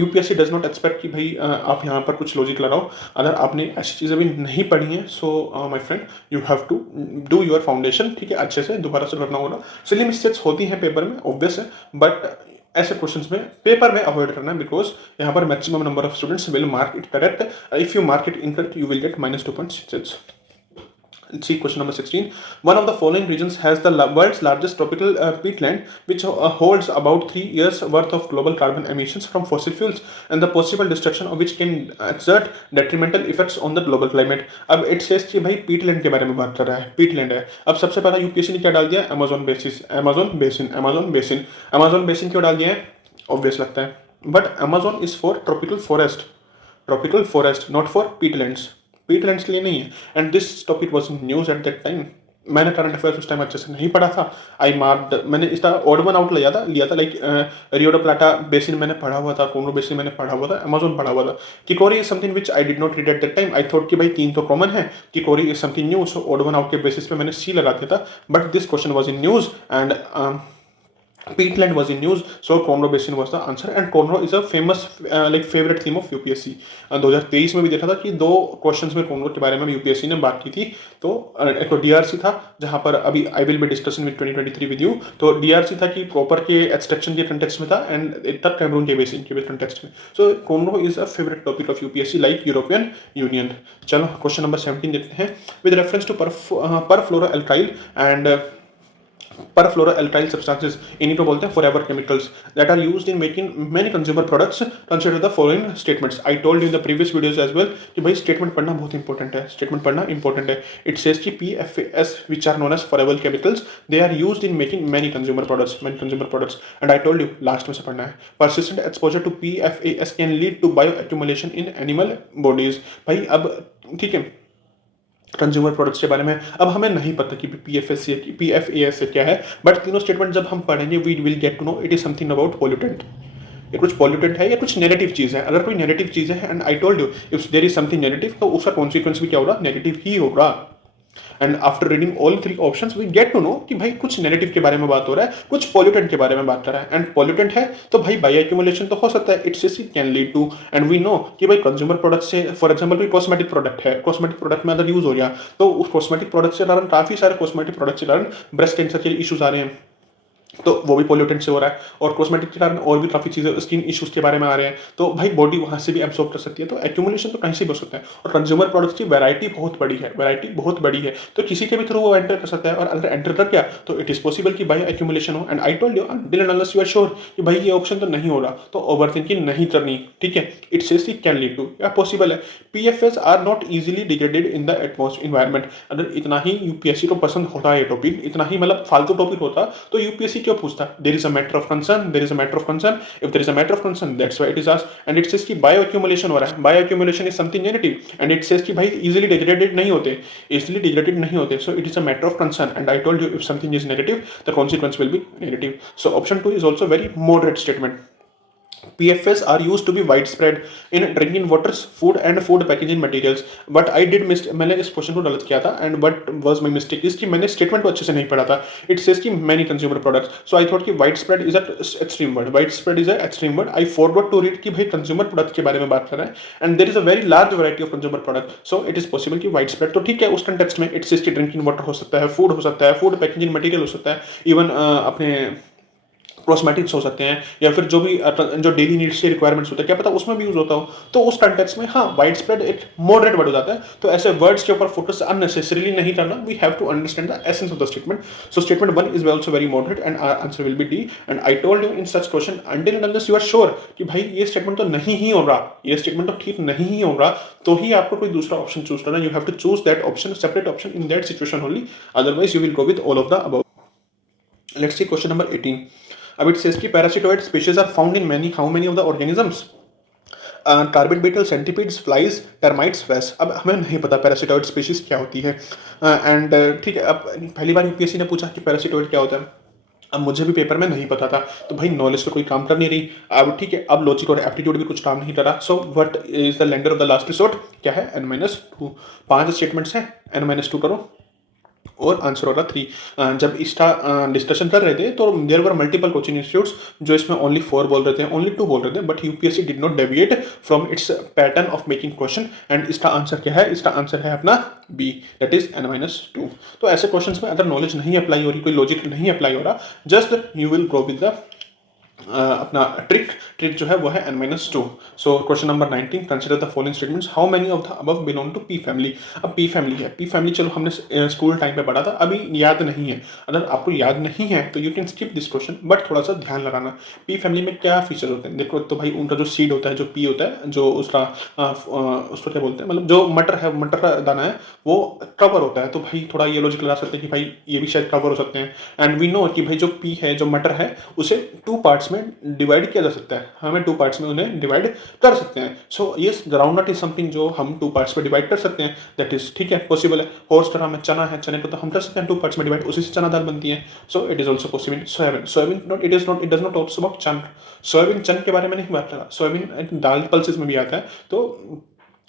यूपीएससी डज नॉट एक्सपेक्ट कि भाई आप यहाँ पर कुछ लॉजिक लगाओ। अगर आपने ऐसी चीज़ें भी नहीं पढ़ी हैं, so my friend you have to do your foundation, ठीक है, अच्छे से दोबारा से करना होगा। सिली मिस्टेक्स होती हैं पेपर में, ऑब्वियस है, बट ऐसे क्वेश्चंस में पेपर में अवॉइड करना है, बिकॉज यहाँ पर maximum number of students will mark it correct. If you mark it incorrect you will gate -2.6. See question number 16. One of the following regions has the world's largest tropical peatland, which holds about 3 years worth of global carbon emissions from fossil fuels, and the possible destruction of which can exert detrimental effects on the global climate. अब it says कि भाई peatland के बारे में बात कर रहा है, peatland है। अब सबसे पहला यूपीएससी ने क्या डाल दिया, Amazon basin क्यों डाल दिया है, obvious लगता है, but Amazon is for tropical forest, not for peatlands, peatlands के लिए नहीं है। And this topic was in news eight that time. मैंने करंट अफेयर्स उस टाइम अच्छे से नहीं पढ़ा था, मैंने इसका ऑड वन आउट लिया था लाइक रियो डे प्लाटा बेसिन मैंने पढ़ा हुआ था, कोंगो बेसिन मैंने पढ़ा हुआ था, अमेजोन पढ़ा हुआ था। Kikori is something which I did not read at that time. I thought कि भाई 3 तो कॉमन है, Kikori is something new, so odd one out के बेसिस पे मैंने सी लगा दिया था, but this question was in news and peatland was in news, so Conroe basin was the answer, and Conroe is a famous like favorite theme of UPSC। 2023 में भी देखा था कि 2 क्वेश्चंस में Conroe के बारे में यूपीएससी ने बात की थी। तो एक तो डीआरसी था, जहां पर अभी I will be discussing with 2023 with you. तो डीआरसी था कि प्रॉपर के एक्सट्रैक्शन के कंटेक्स्ट में था, एंड था कैमरून के बेसिन के कंटेक्स्ट में। सो Conroe is a favourite topic of UPSC like European Union. चलो क्वेश्चन नंबर 17 देखते हैं। With reference to perfluoroalkyl and perfluoroalkyl substances, इन्हीं को बोलते हैं forever chemicals that are used in making many consumer products, consider the following statements। I told you in the previous videos as well कि भाई statement पढ़ना बहुत important है, statement पढ़ना इंपॉर्टेंट है। इट सेज कि PFAS which are known as forever chemicals they are used in making many consumer products and I told you last में से पढ़ना है। persistent exposure to PFAS can lead to bioaccumulation in animal bodies। भाई अब ठीक है, consumer products के बारे में अब हमें नहीं पता कि PFAS क्या है, बट तीनों स्टेटमेंट जब हम पढ़ेंगे we will get to know it is something about pollutant. ये कुछ पॉल्यूटेंट है या कुछ नेगेटिव चीज़ है। अगर कोई नेगेटिव चीज़ है and I told you if there is something negative, तो उसका कॉन्सिक्वेंस भी क्या होगा, नेगेटिव ही होगा। And after reading all three options we get to know कि भाई कुछ नेगेटिव के बारे में बात हो रहा है, कुछ पॉल्यूटेंट के बारे में बात कर रहा है। एंड पॉल्यूटेंट है तो भाई बायो एक्यूमुलेशन तो हो सकता है, it's can lead to, and we know कि भाई कंज्यूमर प्रोडक्ट से, फॉर एग्जांपल कोई कॉस्मेटिक प्रोडक्ट है, कॉस्मेटिक प्रोडक्ट में अगर यूज हो गया तो उस कॉस्मेटिक प्रोडक्ट से कारण, काफी सारे कॉस्मेटिक प्रोडक्ट के कारण ब्रेस्ट कैंसर के इश्यूज आ रहे हैं, तो वो भी पॉल्यूटेंट से हो रहा है। और कॉस्मेटिक के कारण और भी काफ़ी चीज़ें, स्किन इश्यूज के बारे में आ रहे हैं, तो भाई बॉडी वहाँ से भी एब्सॉर्ब कर सकती है। तो एक्यूमुलेशन तो कहीं से भी हो सकता है। और कंज्यूमर प्रोडक्ट्स की वैरायटी बहुत बड़ी है, वैरायटी बहुत बड़ी है, तो किसी के भी थ्रू वो एंटर कर सकता है। और अगर एंटर कर गया तो इट इज़ पॉसिबल कि बायो एक्यूमुलेशन हो। And I told you until and unless you are sure कि भाई ये ऑप्शन तो नहीं हो रहा, तो ओवरथिंकिंग नहीं करनी, ठीक है। It says can lead to, या पॉसिबल है। PFS are not easily degraded in the atmosphere environment. अगर इतना ही यूपीएससी को पसंद होता है ये टॉपिक, इतना ही मतलब फालतू टॉपिक होता, तो यूपीएससी क्यों पूछता। There is a matter of concern, there is a matter of concern, if there is a matter of concern, that's why it is asked. And it says कि bioaccumulation हो रहा है, bioaccumulation is something negative, and it says कि भाई easily degraded नहीं होते, easily degraded नहीं होते, so it is a matter of concern. And I told you if something is negative, the consequence will be negative. So option 2 is also very moderate statement. PFS are used to be widespread in drinking waters, food and food packaging materials. But I did miss, मैंने इस question को गलत किया था, and what was my mistake is कि मैंने statement को अच्छे से नहीं पढ़ा था। It says कि many consumer products, so I thought कि widespread is an extreme word, widespread is an extreme word. I forgot to read कि भाई consumer product के बारे में बात कर रहे हैं, and there is a very large variety of consumer product, so it is possible कि widespread तो ठीक है उस कंटेक्स्ट में। It says कि drinking water हो सकता है, food हो सकता है, food packaging material हो सकता है, इवन अपने कॉस्मेटिक्स हो सकते हैं, या फिर जो भी जो डेली नीड्स के रिक्वायरमेंट्स होते हैं, क्या पता उसमें भी यूज होता हो। तो उस कंटेक्स्ट में हाँ वाइड स्प्रेड एक मॉडरेट वर्ड हो जाता है। तो ऐसे वर्ड्स के ऊपर फोकस अननेसेसरीली नहीं करना, we have to understand the essence of the statement. So statement 1 is also very moderate and answer will be D. And I told you in such question until and unless you are sure कि भाई ये statement तो नहीं ही हो रहा, ये statement तो ठीक नहीं ही हो रहा, तो ही आपको कोई दूसरा ऑप्शन चूज करना। You have to choose that option, separate option in that situation only, otherwise you will go with all of the above. Let's see question number 18. अब इट सेज कि parasitoid species are found in many, how many of the organisms? Carpet beetle, centipedes, flies, termites, वेस। अब हमें नहीं पता parasitoid species क्या होती है, एंड ठीक है। अब पहली बार यूपीएससी ने पूछा कि पैरासिटोइड क्या होता है, अब मुझे भी पेपर में नहीं पता था, तो भाई नॉलेज तो कोई काम कर नहीं रही। अब ठीक है, अब लॉजिक और एप्टीट्यूड भी कुछ काम नहीं कर रहा। So what is the lender of the last resort, क्या है, n-2। 5 स्टेटमेंट्स हैं, n-2 करो और आंसर होगा 3। जब इसका डिस्कशन कर रहे थे तो there were multiple coaching institutes जो इसमें ओनली 4 बोल रहे थे, ओनली 2 बोल रहे थे, but UPSC did not deviate from its pattern of making question. And इसका आंसर क्या है, इसका आंसर है अपना बी, दैट इज n-2। तो ऐसे क्वेश्चंस में अगर नॉलेज नहीं अप्लाई हो रही, कोई लॉजिक नहीं अप्लाई हो रहा, just you will go with the अपना ट्रिक जो है वो है n-2। So question number 19, consider the following statements, how many of the above belong to P family. अब पी फैमिली है, पी फैमिली चलो हमने स्कूल टाइम पे पढ़ा था, अभी याद नहीं है। अगर आपको याद नहीं है तो you can skip this question, but थोड़ा सा ध्यान लगाना। पी फैमिली में क्या फीचर होते हैं, देखो तो भाई उनका जो सीड होता है, जो पी होता है, जो उसका उसको क्या बोलते हैं, मतलब जो मटर है, मटर का दाना है, वो कवर होता है। तो भाई थोड़ा ये लॉजिक लगा सकते हैं कि भाई ये भी शायद कवर हो सकते हैं। एंड वी नो कि भाई जो पी है, जो मटर है, उसे 2 पार्ट्स में डिवाइड किया जा सकता है, हमें 2 पार्ट्स में उन्हें डिवाइड कर सकते हैं। सो ये ग्राउंडनट इज समथिंग जो हम 2 पार्ट्स में डिवाइड कर सकते हैं, दैट इज ठीक है, पॉसिबल है। हॉर्स तरह में चना है, चने को तो हम कर सकते हैं 2 पार्ट्स में डिवाइड, उसी से चना दाल बनती है। So it is also possible. Soybean, soybean not, it does not talks about चन। सोयाबीन चन के बारे में नहीं बात कर रहा, सोयाबीन दाल पल्सेस में भी आता है, तो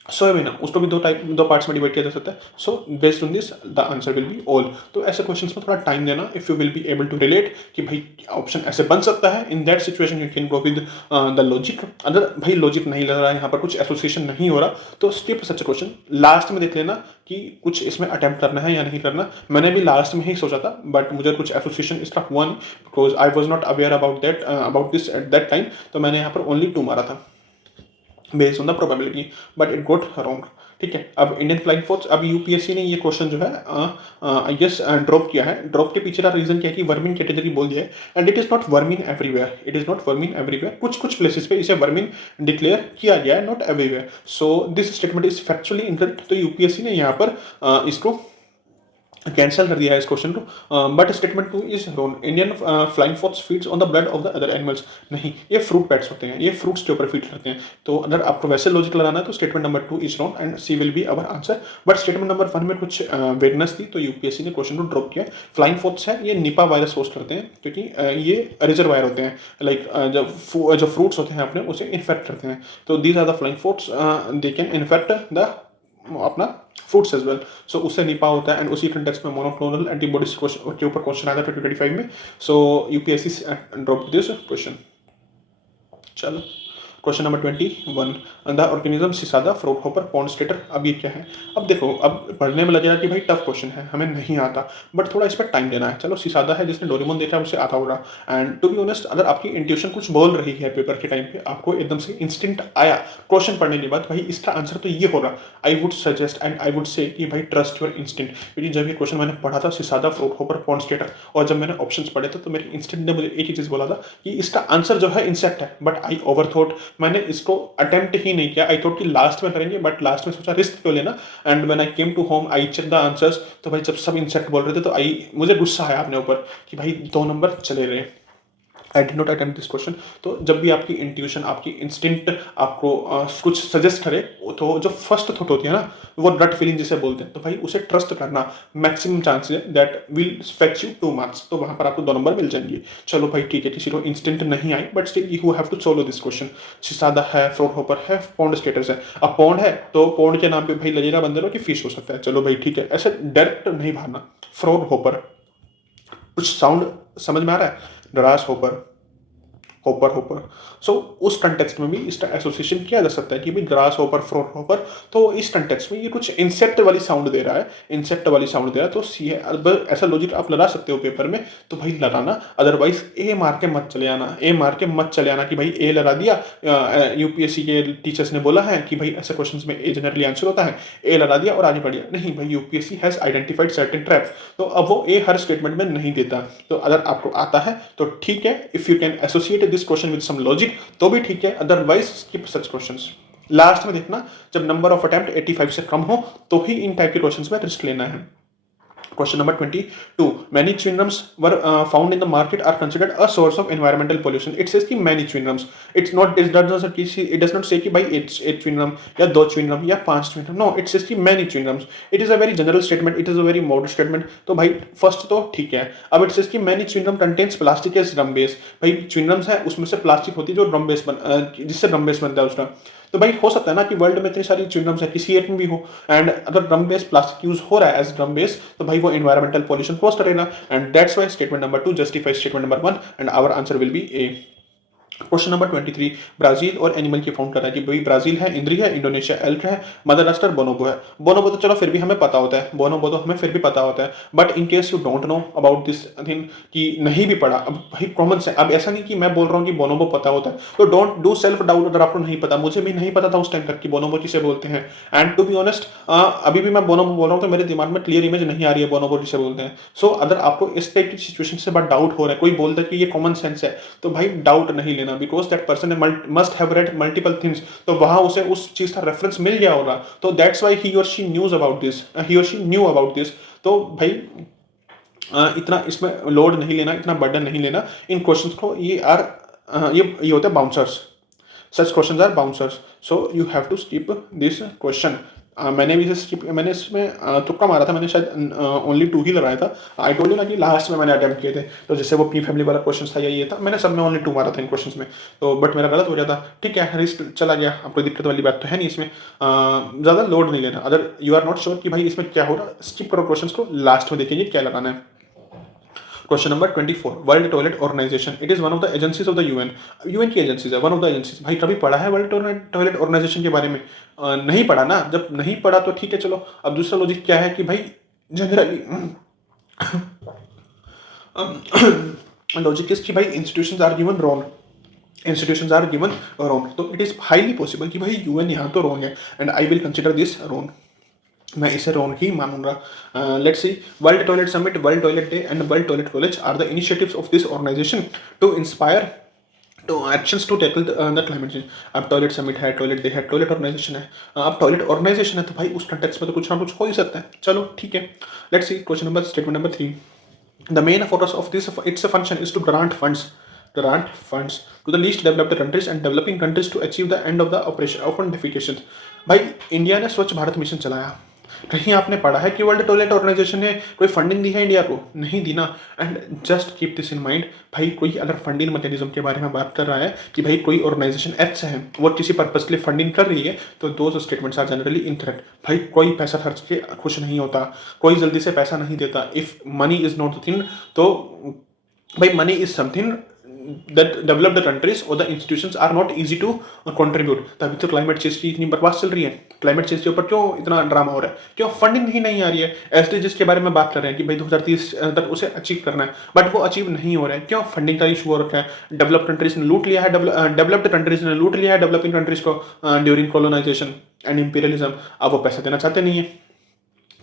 सोयाबीन उसको भी 2 पार्ट्स में डिवाइड किया जा सकता है। So based on this the answer will be all. तो ऐसे क्वेश्चंस में थोड़ा टाइम देना, if you will be able to relate कि भाई ऑप्शन ऐसे बन सकता है, in that situation you can go with the logic. अगर भाई लॉजिक नहीं लग रहा है, यहाँ पर कुछ एसोसिएशन नहीं हो रहा, तो स्किप सच क्वेश्चन। लास्ट में देख लेना कि कुछ इसमें अटेम्प्ट करना है या नहीं करना। मैंने भी लास्ट में ही सोचा था, बट मुझे कुछ एसोसिएशन इसका हुआ नहीं, because I was not aware about this at that time. तो मैंने यहाँ पर ओनली 2 मारा था based on the probability, but it got wrong. ठीक है, अब इंडियन फ्लाइंग फोर्स, अब यूपीएससी ने ये क्वेश्चन जो है आई गेस ड्रॉप किया है। ड्रॉप के पीछे का रीजन क्या है कि वर्मिन कैटेगरी बोल दिया है, and it is not vermin everywhere, it is not vermin everywhere. कुछ प्लेसेस पे इसे वर्मिन डिक्लेयर किया गया है, not everywhere. So this statement is factually incorrect. तो यूपीएससी ने यहाँ पर इसको कैंसिल कर दिया है इस क्वेश्चन को। But statement 2 is wrong, Indian flying fox feeds on the blood of the other animals. नहीं, ये फ्रूट पैट्स होते हैं, ये फ्रूट्स के ऊपर फीड करते हैं। तो अगर आपको वैसे लॉजिक लगाना है तो statement number 2 is wrong and C will be our answer. But statement number 1 में कुछ वेगनेस थी तो यूपीएससी ने क्वेश्चन को ड्रॉप किया। फ्लाइंग फॉक्स है, ये निपा वायरस होस्ट करते हैं क्योंकि ये रिजर्वायर होते हैं, लाइक जो फ्रूट्स होते हैं अपने उसे इन्फेक्ट करते हैं। तो these are the flying fox, they can infect the अपना फ्रूट्स एज वेल। सो उससे निपा होता है एंड उसी कंटेक्स्ट में मोनोक्लोनल एंटीबॉडीज के ऊपर क्वेश्चन आया था 2025 में। सो यूपीएससी ड्रॉप दिस क्वेश्चन। चलो क्वेश्चन नंबर 21, द ऑर्गेनिज्म सिसादा फ्रूटहोपर पॉन्स्टेटर। अब ये क्या है? अब देखो, अब पढ़ने में लगेगा कि भाई टफ क्वेश्चन है, हमें नहीं आता, बट थोड़ा इस पर टाइम देना है। चलो सिसादा है, जिसने डोरेमोन देखा है उसे आता होगा। एंड टू बी ऑनेस्ट, अगर आपकी इंट्यूशन कुछ बोल रही है पेपर के टाइम पे, आपको एकदम से इंस्टिंक्ट आया क्वेश्चन पढ़ने के बाद भाई इसका आंसर तो ये होगा, I would suggest and I would say कि भाई ट्रस्ट योर इंस्टिंक्ट। क्योंकि जब ये क्वेश्चन मैंने पढ़ा था सिसादा फ्रूटहोपर पॉन्स्टेटर, और जब मैंने ऑप्शंस पढ़े थे तो मेरे इंस्टिंक्ट ने मुझे एक ही चीज़ बोला था कि इसका आंसर जो है इंसेक्ट है। बट आई ओवरथॉट, मैंने इसको अटेम्प्ट ही नहीं किया। आई थॉट कि लास्ट में करेंगे, बट लास्ट में सोचा रिस्क क्यों लेना। And when I came to home I check the answers, तो भाई जब सब इंसेक्ट बोल रहे थे तो मुझे गुस्सा आया अपने ऊपर कि भाई 2 नंबर चले रहे। आई did not attempt this question. तो जब भी आपकी इंट्यूशन, आपकी इंस्टिंक्ट आपको कुछ सजेस्ट करे, तो जो फर्स्ट थॉट होती है ना, वो गट फीलिंग जिसे बोलते हैं, तो भाई उसे ट्रस्ट करना। मैक्सिमम चांस है that will fetch you 2 marks, तो वहां पर आपको 2 नंबर मिल जाएंगे। चलो भाई ठीक है, किसी को इंस्टिंक्ट नहीं आई, but still you have to solve this question. Cicada है, फ्रूटहोपर है, पॉन्ड स्टेटस है। अब पॉन्ड है तो पॉन्ड के नाम पे भाई लगेगा बंदे लो कि फिश हो सकता है। चलो भाई ठीक है, ऐसे डायरेक्ट नहीं भागना। फ्रूटहोपर, कुछ साउंड समझ में आ रहा है? Grasshopper, hopper hopper. So उस कंटेक्स्ट में भी इसका एसोसिएशन किया जा सकता है कि भाई ग्रास होपर, फ्रूट होपर। तो इस कंटेक्स्ट में ये कुछ इंसेक्ट वाली साउंड दे रहा है, इंसेक्ट वाली साउंड दे रहा है। तो सी ऐसा लॉजिक आप लगा सकते हो पेपर में, तो भाई लगाना। अदरवाइज ए मार के मत चले आना, ए मार के मत चले आना कि भाई ए लगा दिया। यूपीएससी के टीचर्स ने बोला है कि भाई ऐसे क्वेश्चन में ए जनरली आंसर होता है, ए लगा दिया और आगे बढ़ गया। नहीं भाई, UPSC has identified certain traps, तो अब वो ए हर स्टेटमेंट में नहीं देता। तो अगर आपको आता है तो ठीक है, if you can associate this question with some logic तो भी ठीक है, otherwise skip such questions. Last में देखना, जब नंबर ऑफ अटेम्प्ट 85 से कम हो तो ही इन टाइप के क्वेश्चंस में रिस्क लेना है। Question number 22. Many chewing gums were found in the market are considered a source of environmental pollution. It says कि many chewing gums. It does not say कि भाई 8 chewing gum या 2 chewing gum या 5 chewing gum. No, it says कि many chewing gums. It is a very general statement. It is a very modest statement. तो भाई first तो ठीक है। अब it says कि many chewing gum contains plastic as drum base. भाई chewing gums है, उसमें से प्लास्टिक होती है जो ड्रम बेस जिससे ड्रम बेस बनता है उसका। तो भाई हो सकता है ना कि वर्ल्ड में इतनी सारी च्युइंगम्स है, किसी एक में भी हो, एंड अगर ड्रम बेस प्लास्टिक यूज हो रहा है एज ड्रम बेस, तो भाई वो एनवायरमेंटल पॉल्यूशन कॉज करेगा। And that's why statement number 2 justifies statement number 1 and our answer will be A. Question number 23, Brazil और एनिमल की फाउंड करा कि भाई ब्राजील है, इंद्री है, इंडोनेशिया एल्क है, मदागास्कर बोनोबो है। बोनोबो तो चलो फिर भी हमें पता होता है, बोनोबो तो हमें फिर भी पता होता है, but in case you don't know about this thing कि नहीं भी पढ़ा, अब भाई कॉमन से, अब ऐसा नहीं कि मैं बोल रहा हूँ कि बोनोबो पता होता है, तो डोंट डू सेल्फ डाउट अगर आपको नहीं पता। मुझे भी नहीं पता था उस टाइम तक कि बोनोबो किसे बोलते हैं। एंड टू बी ऑनेस्ट, अभी भी मैं बोनोबो बोल रहा हूँ तो मेरे दिमाग में क्लियर इमेज नहीं आ रही है बोनोबो किसे बोलते हैं। सो अगर आपको इस टाइप की सिचुएशन से बड़ा डाउट हो रहा है, कोई बोलता है कि ये कॉमन सेंस है, तो भाई डाउट नहीं लेना, because that person must have read multiple things, तो वहां उसे उस चीज का रेफरेंस मिल गया होगा, तो दैट्स व्हाई ही और शी न्यूज अबाउट दिस, ही और शी न्यू अबाउट दिस। तो भाई इतना इसमें लोड नहीं लेना, इतना बर्डन नहीं लेना इन क्वेश्चंस को। ये होते हैं bouncers, such questions are bouncers, so you have to skip this question. मैंने भी मैंने इसमें तुक्का मारा था, मैंने शायद ओनली 2 ही लगाया था। आई टोल्ड यू ना कि लास्ट में मैंने अटेम्प्ट किए थे, तो जैसे वो पी फैमिली वाला क्वेश्चन था या ये था, मैंने सब में ओनली 2 मारा था इन क्वेश्चंस में, तो बट मेरा गलत हो गया था। ठीक है, रिस्क चला गया, अब कोई दिक्कत वाली बात तो है नहीं इसमें, ज़्यादा लोड नहीं लेना। अगर यू आर नॉट श्योर कि भाई इसमें क्या होगा, स्किप करो क्वेश्चन को, लास्ट में देखेंगे क्या लगाना है। Question number 24, world toilet organization, it is one of the agencies of the UN. UN की एजेंसीज है, वन ऑफ द एजेंसीज। भाई कभी पढ़ा है वर्ल्ड टॉयलेट ऑर्गेनाइजेशन के बारे में? नहीं पढ़ा ना, जब नहीं पढ़ा तो ठीक है चलो। अब दूसरा लॉजिक क्या है कि भाई जनरली लॉजिक इज कि भाई institutions are given wrong, institutions are given wrong, तो इट इज हाईली पॉसिबल कि भाई यूएन यहाँ तो रॉन्ग है, and I will consider this wrong, मैं इसे रॉन्ग ही मानूंगा। Let's see, world toilet summit, world toilet day and world toilet college are the initiatives of this organisation to inspire to actions to tackle the climate change. अब toilet summit है, toilet day है, toilet organisation है। अब toilet organisation है तो भाई उस context में तो कुछ ना कुछ हो ही सकता है। चलो ठीक है, let's see question number statement number 3। The main purpose of this its a function is to grant funds to the least developed countries and developing countries to achieve the end of the operation open defecation। भाई India ने स्वच्छ Bharat mission चलाया। कहीं आपने पढ़ा है कि world toilet organisation ने कोई फंडिंग दी है इंडिया को? नहीं दी ना। And just keep this in mind, भाई कोई अगर फंडिंग मैकेनिज्म के बारे में बात कर रहा है कि भाई कोई ऑर्गेनाइजेशन एक्ट है वो किसी पर्पज के लिए फंडिंग कर रही है, तो those statements are generally incorrect. भाई कोई पैसा खर्च के खुश नहीं होता, कोई जल्दी से पैसा नहीं देता। If money is not the thing, तो भाई money is something that developed countries or the institutions are not easy to contribute। तभी तो क्लाइमेट चेंज की इतनी बकवास चल रही है। क्लाइमेट चेंज के ऊपर क्यों इतना ड्रामा हो रहा है? क्यों फंडिंग ही नहीं आ रही है? एसडीजीज के बारे में बात कर रहे हैं कि भाई 2030 तक उसे अचीव करना है, बट वो अचीव नहीं हो रहा है। क्यों? फंडिंग का इशू हो रखा है। डेवलप्ड कंट्रीज ने लूट लिया है, डेवलप्ड कंट्रीज ने लूट लिया है डेवलपिंग कंट्रीज को ड्यूरिंग कॉलोनाइजेशन एंड इंपीरियलिज्म। अब वो पैसा देना चाहते नहीं है,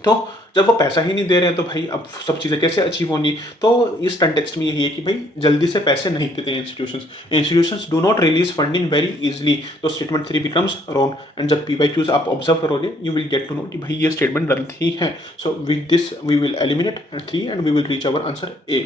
तो जब वो पैसा ही नहीं दे रहे हैं तो भाई अब सब चीज़ें कैसे अचीव होंगी? तो इस कंटेक्स्ट में यही है कि भाई जल्दी से पैसे नहीं देते हैं institutions do not release funding very easily. तो स्टेटमेंट 3 बिकम्स रॉन्ग। एंड जब PYQs आप ऑब्जर्व करोगे you will get to know कि भाई ये स्टेटमेंट गलत ही है। So with this we will eliminate 3 and we will reach our answer A.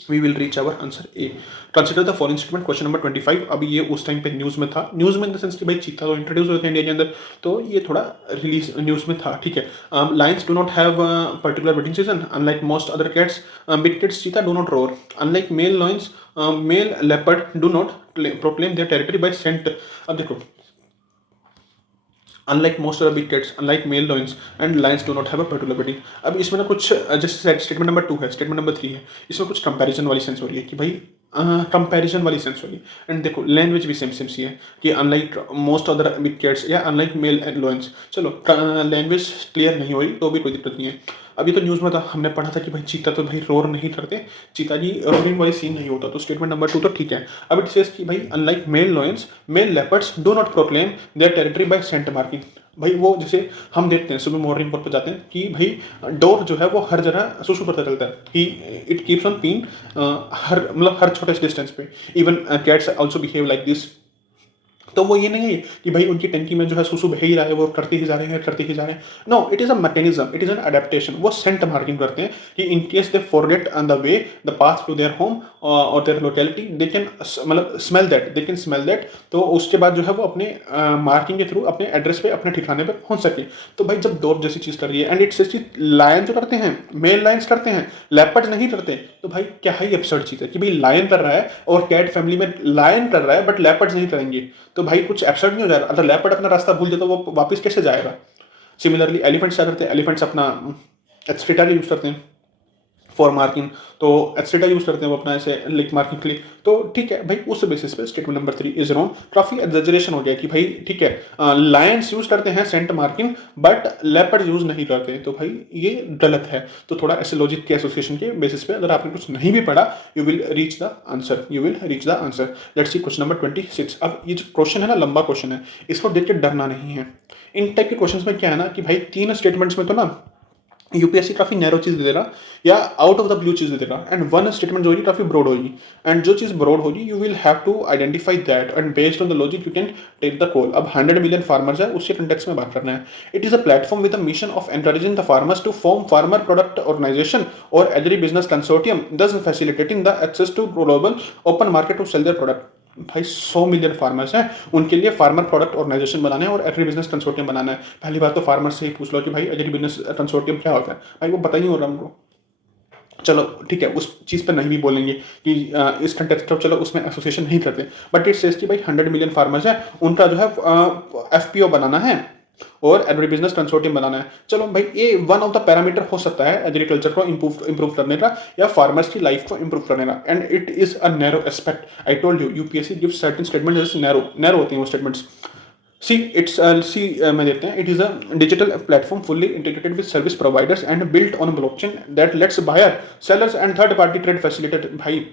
We will reach our answer A। Consider the following statement, question number 25। अभी ये उस time पे न्यूज़ में था, न्यूज़ में इन द सेंस कि भाई चीता तो इंट्रोड्यूस हुए थे इंडिया के अंदर, तो ये थोड़ा रिलीज न्यूज़ में था, ठीक है। Lions do not have particular breeding season unlike most other cats. Big cats cheetah do not roar unlike male lions. Male leopard do not proclaim their territory by scent. अब देखो, unlike most other big cats, unlike male lions and lions do not have a particular breeding। अब इसमें ना कुछ जैसे statement number 2 है, statement number 3 है, इसमें कुछ कंपैरिजन वाली सेंस हो रही है कि भाई कंपैरिजन वाली सेंस हो रही है। एंड देखो लैंग्वेज भी सेम सेम सी है कि unlike most other big cats या अनलाइक मेल एंड लायंस। चलो लैंग्वेज क्लियर नहीं हो रही तो भी कोई दिक्कत नहीं है। अभी तो न्यूज़ में था, हमने पढ़ा था कि भाई चीता तो भाई रोर नहीं करते, चीता जी रोरिंग वाली सीन नहीं होता, तो स्टेटमेंट नंबर 2 तो ठीक है। अब इट सेज कि भाई unlike male lions male leopards do not proclaim their territory by scent marking. भाई वो जैसे हम देखते हैं सुबह मॉर्निंग वॉक पर जाते हैं कि भाई डोर जो है वो हर जगह सुसु करता चलता है कि इट कीप्स ऑन पीइंग हर मतलब हर छोटे डिस्टेंस पे। Even cats also behave like this. तो वो ये नहीं है कि भाई उनकी टंकी में जो है सुसु बह ही रहा है, वो करते ही जा रहे हैं करते ही जा रहे हैं। No, it is a mechanism, it is an adaptation. वो सेंट मार्किंग करते हैं कि in case they forget on the way the path to their home और देयर लोकेलिटी दे कैन मतलब smell that, they can smell that. तो उसके बाद जो है वो अपने मार्किंग के थ्रू अपने एड्रेस पे अपने ठिकाने पे पहुंच सके। तो भाई जब डॉग जैसी चीज़ कर रही है एंड इट्स जैसी लायन जो करते हैं, मेल लायंस करते हैं, लेपर्ड नहीं करते, तो भाई क्या ही एब्सर्ड चीज़ है कि भाई लायन कर रहा है और कैट फैमिली में लायन कर रहा है बट लेपर्ड्स नहीं करेंगे, तो भाई कुछ एब्सर्ड नहीं हो जाएगा? अगर लेपर्ड अपना रास्ता भूल जाए तो वो वापस कैसे जाएगा? सिमिलरली एलिफेंट्स क्या करते हैं? एलिफेंट्स अपना एक्सट्रेटा यूज करते हैं फॉर मार्किंग, तो एक्सट्रेटा यूज करते हैं वो अपना ऐसे लिक मार्किंग के लिए। तो ठीक है भाई, उस बेसिस पे स्टेटमेंट नंबर 3 इज रॉन्ग। काफी एग्जैजरेशन हो गया कि भाई ठीक है लायंस यूज करते हैं scent marking but leopard use नहीं करते, तो भाई ये गलत है। तो थोड़ा ऐसे लॉजिक के एसोसिएशन के बेसिस पे अगर आपने कुछ नहीं भी पढ़ा you will reach the answer, you will reach the answer. Let's see question number 26। अब ये जो क्वेश्चन है ना लंबा क्वेश्चन है, इसको देख के डरना नहीं है। इन टाइप के क्वेश्चन में क्या है ना कि भाई 3 स्टेटमेंट्स में तो ना यूपीएससी काफी नैरो चीज दे देगा या आउट ऑफ द ब्लू चीज दे देगा, एंड वन स्टेटमेंट जो होगी काफी ब्रॉड होगी, एंड जो चीज ब्रॉड होगी you will have to identify that and based on the logic you can take the call. अब 100 मिलियन फार्मर्स है, उसके कंटेक्स्ट में बात करना है। It is a platform with the mission of encouraging the farmers to form farmer product organisation और agri business consortium, thus facilitating the access to global open market to sell their product. भाई 100 million farmers हैं, उनके लिए farmer product organisation बनाना है और agri business consortium बनाना है। पहली बात तो फार्मर से ही पूछ लो कि भाई एग्री बिजनेस कंसोर्टियम क्या होता है, भाई वो पता ही नहीं हो रहा हमको। चलो ठीक है, उस चीज़ पर नहीं भी बोलेंगे कि इस कंटेक्स्ट चलो उसमें एसोसिएशन नहीं करते, बट इट सेज कि भाई 100 मिलियन फार्मर्स हैं, उनका जो है FPO बनाना है और एग्री बिजनेस कंसोर्टियम बनाना है। चलो भाई ये वन ऑफ द पैरामीटर हो सकता है एग्रीकल्चर को इंप्रूव करने का या फार्मर्स की लाइफ को इंप्रूव करने का, and it is a narrow aspect. I told you UPSC gives certain statements जैसे नैरो होती हैं वो स्टेटमेंट्स। में देते हैं, it is a digital platform fully integrated with service providers and built on blockchain that lets buyer sellers and third party trade facilitate. भाई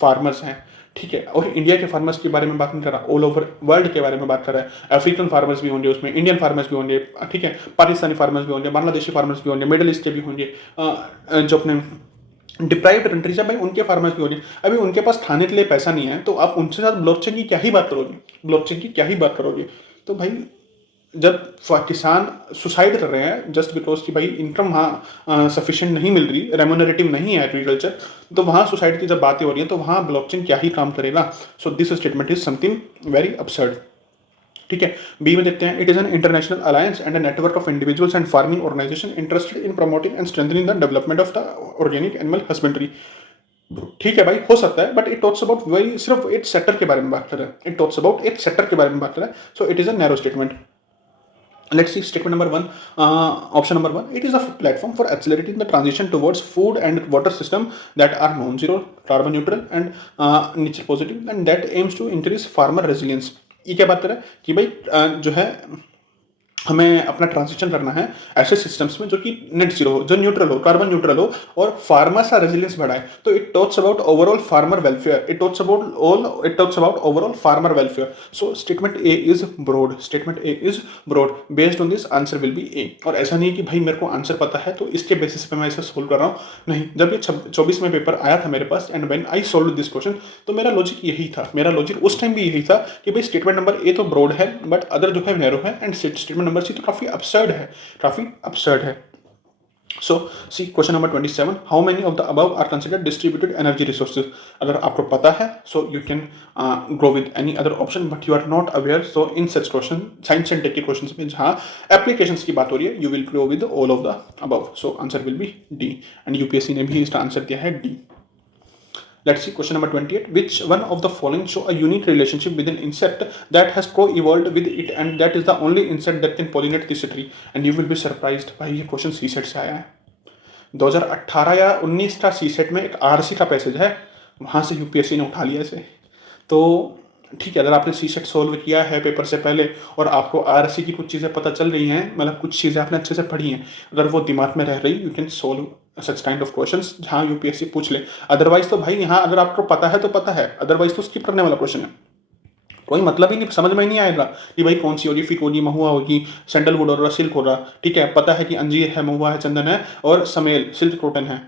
farmers हैं, ठीक है, और इंडिया के फार्मर्स के बारे में बात नहीं कर रहा, ऑल ओवर वर्ल्ड के बारे में बात कर रहा है। अफ्रीकन फार्मर्स भी होंगे उसमें, इंडियन फार्मर्स भी होंगे, ठीक है, पाकिस्तानी फार्मर्स भी होंगे, बांग्लादेशी फार्मर्स भी होंगे, मिडिल ईस्ट के भी होंगे, जो अपने डिप्राइव्ड कंट्रीज है भाई, उनके फार्मर्स की हो रही है। अभी उनके पास खाने के लिए पैसा नहीं है, तो आप उनसे साथ ब्लॉकचेन की क्या ही बात करोगे, ब्लॉकचेन की क्या ही बात करोगे। तो भाई जब किसान सुसाइड कर रहे हैं जस्ट बिकॉज कि भाई इनकम वहाँ सफिशिएंट नहीं मिल रही, रेम्यूनरेटिव नहीं है एग्रीकल्चर, तो वहाँ सुसाइड की जब बातें हो रही है तो वहाँ ब्लॉकचेन क्या ही काम करेगा। So this statement is something very absurd। ठीक है, बी में देखते हैं, it is an international alliance and a network of individuals and farming organization interested in promoting and strengthening the development of the organic animal husbandry. ठीक है भाई, हो सकता है, बट इट टॉक्स अबाउट वही सिर्फ एक सेक्टर के बारे में बात कर रहा है, इट टॉक्स अबाउट एक सेक्टर के बारे में बात कर रहा है। So it is a narrow statement. Let's see statement number one. Option number one, it is a platform for accelerating the transition towards food and water system that are non-zero, carbon neutral and nature positive, and that aims to increase farmer resilience। ये क्या बात कर रहा है कि भाई जो है हमें अपना ट्रांजिशन करना है ऐसे सिस्टम्स में जो कि नेट जीरो हो, जो न्यूट्रल हो, कार्बन न्यूट्रल हो और फार्मर्स का रेजिलियंस बढ़ाए। तो it talks about overall farmer welfare, it talks about overall farmer welfare. So statement A is broad, statement A is broad. Based on this answer will be A. और ऐसा नहीं है कि भाई मेरे को आंसर पता है तो इसके बेसिस पे मैं इसे सोल्व कर रहा हूँ, नहीं। जब ये 24 में पेपर आया था मेरे पास and when I solve this question, तो मेरा लॉजिक यही था, मेरा लॉजिक उस टाइम भी यही था कि भाई स्टेटमेंट नंबर ए तो ब्रॉड है बट अदर जो है नैरो है, एंड स्टेटमेंट नंबर सी तो काफी absurd है, काफी absurd है। So see question number 27, how many of the above are considered distributed energy resources? अगर आपको पता है so you can go with any other option, but you are not aware, so in such question science and tech के questions में जहाँ applications की बात हो रही है you will go with all of the above, so answer will be D, and UPSC ने भी इसका आंसर दिया है D। Let's see question number 28. Which one of the following show a unique relationship with an insect that has co-evolved with it and that is the only insect that can pollinate this tree? And you will be surprised भाई ये question सी set से आया है। 2018 या 19 का सी set में एक RC का पैसेज है, वहाँ से यूपीएससी ने उठा लिया इसे। तो ठीक है, अगर आपने सी सेट सोल्व किया है पेपर से पहले और आपको आरसी की कुछ चीज़ें पता चल रही हैं, मतलब कुछ चीज़ें आपने अच्छे से पढ़ी हैं, अगर वो दिमाग में रह रही, you can solve such kind of questions जहाँ यूपीएससी पूछ ले। अदरवाइज तो भाई यहाँ अगर आपको पता है तो पता है, अदरवाइज तो स्किप करने वाला क्वेश्चन है, कोई मतलब ही नहीं, समझ में ही नहीं आएगा कि भाई कौन सी होगी, फिक होगी, महुआ होगी, सैंडलवुड हो रहा, सिल्क हो रहा। ठीक है, पता है कि अंजीर है, महुआ है, चंदन है और समेल सिल्क कॉटन है,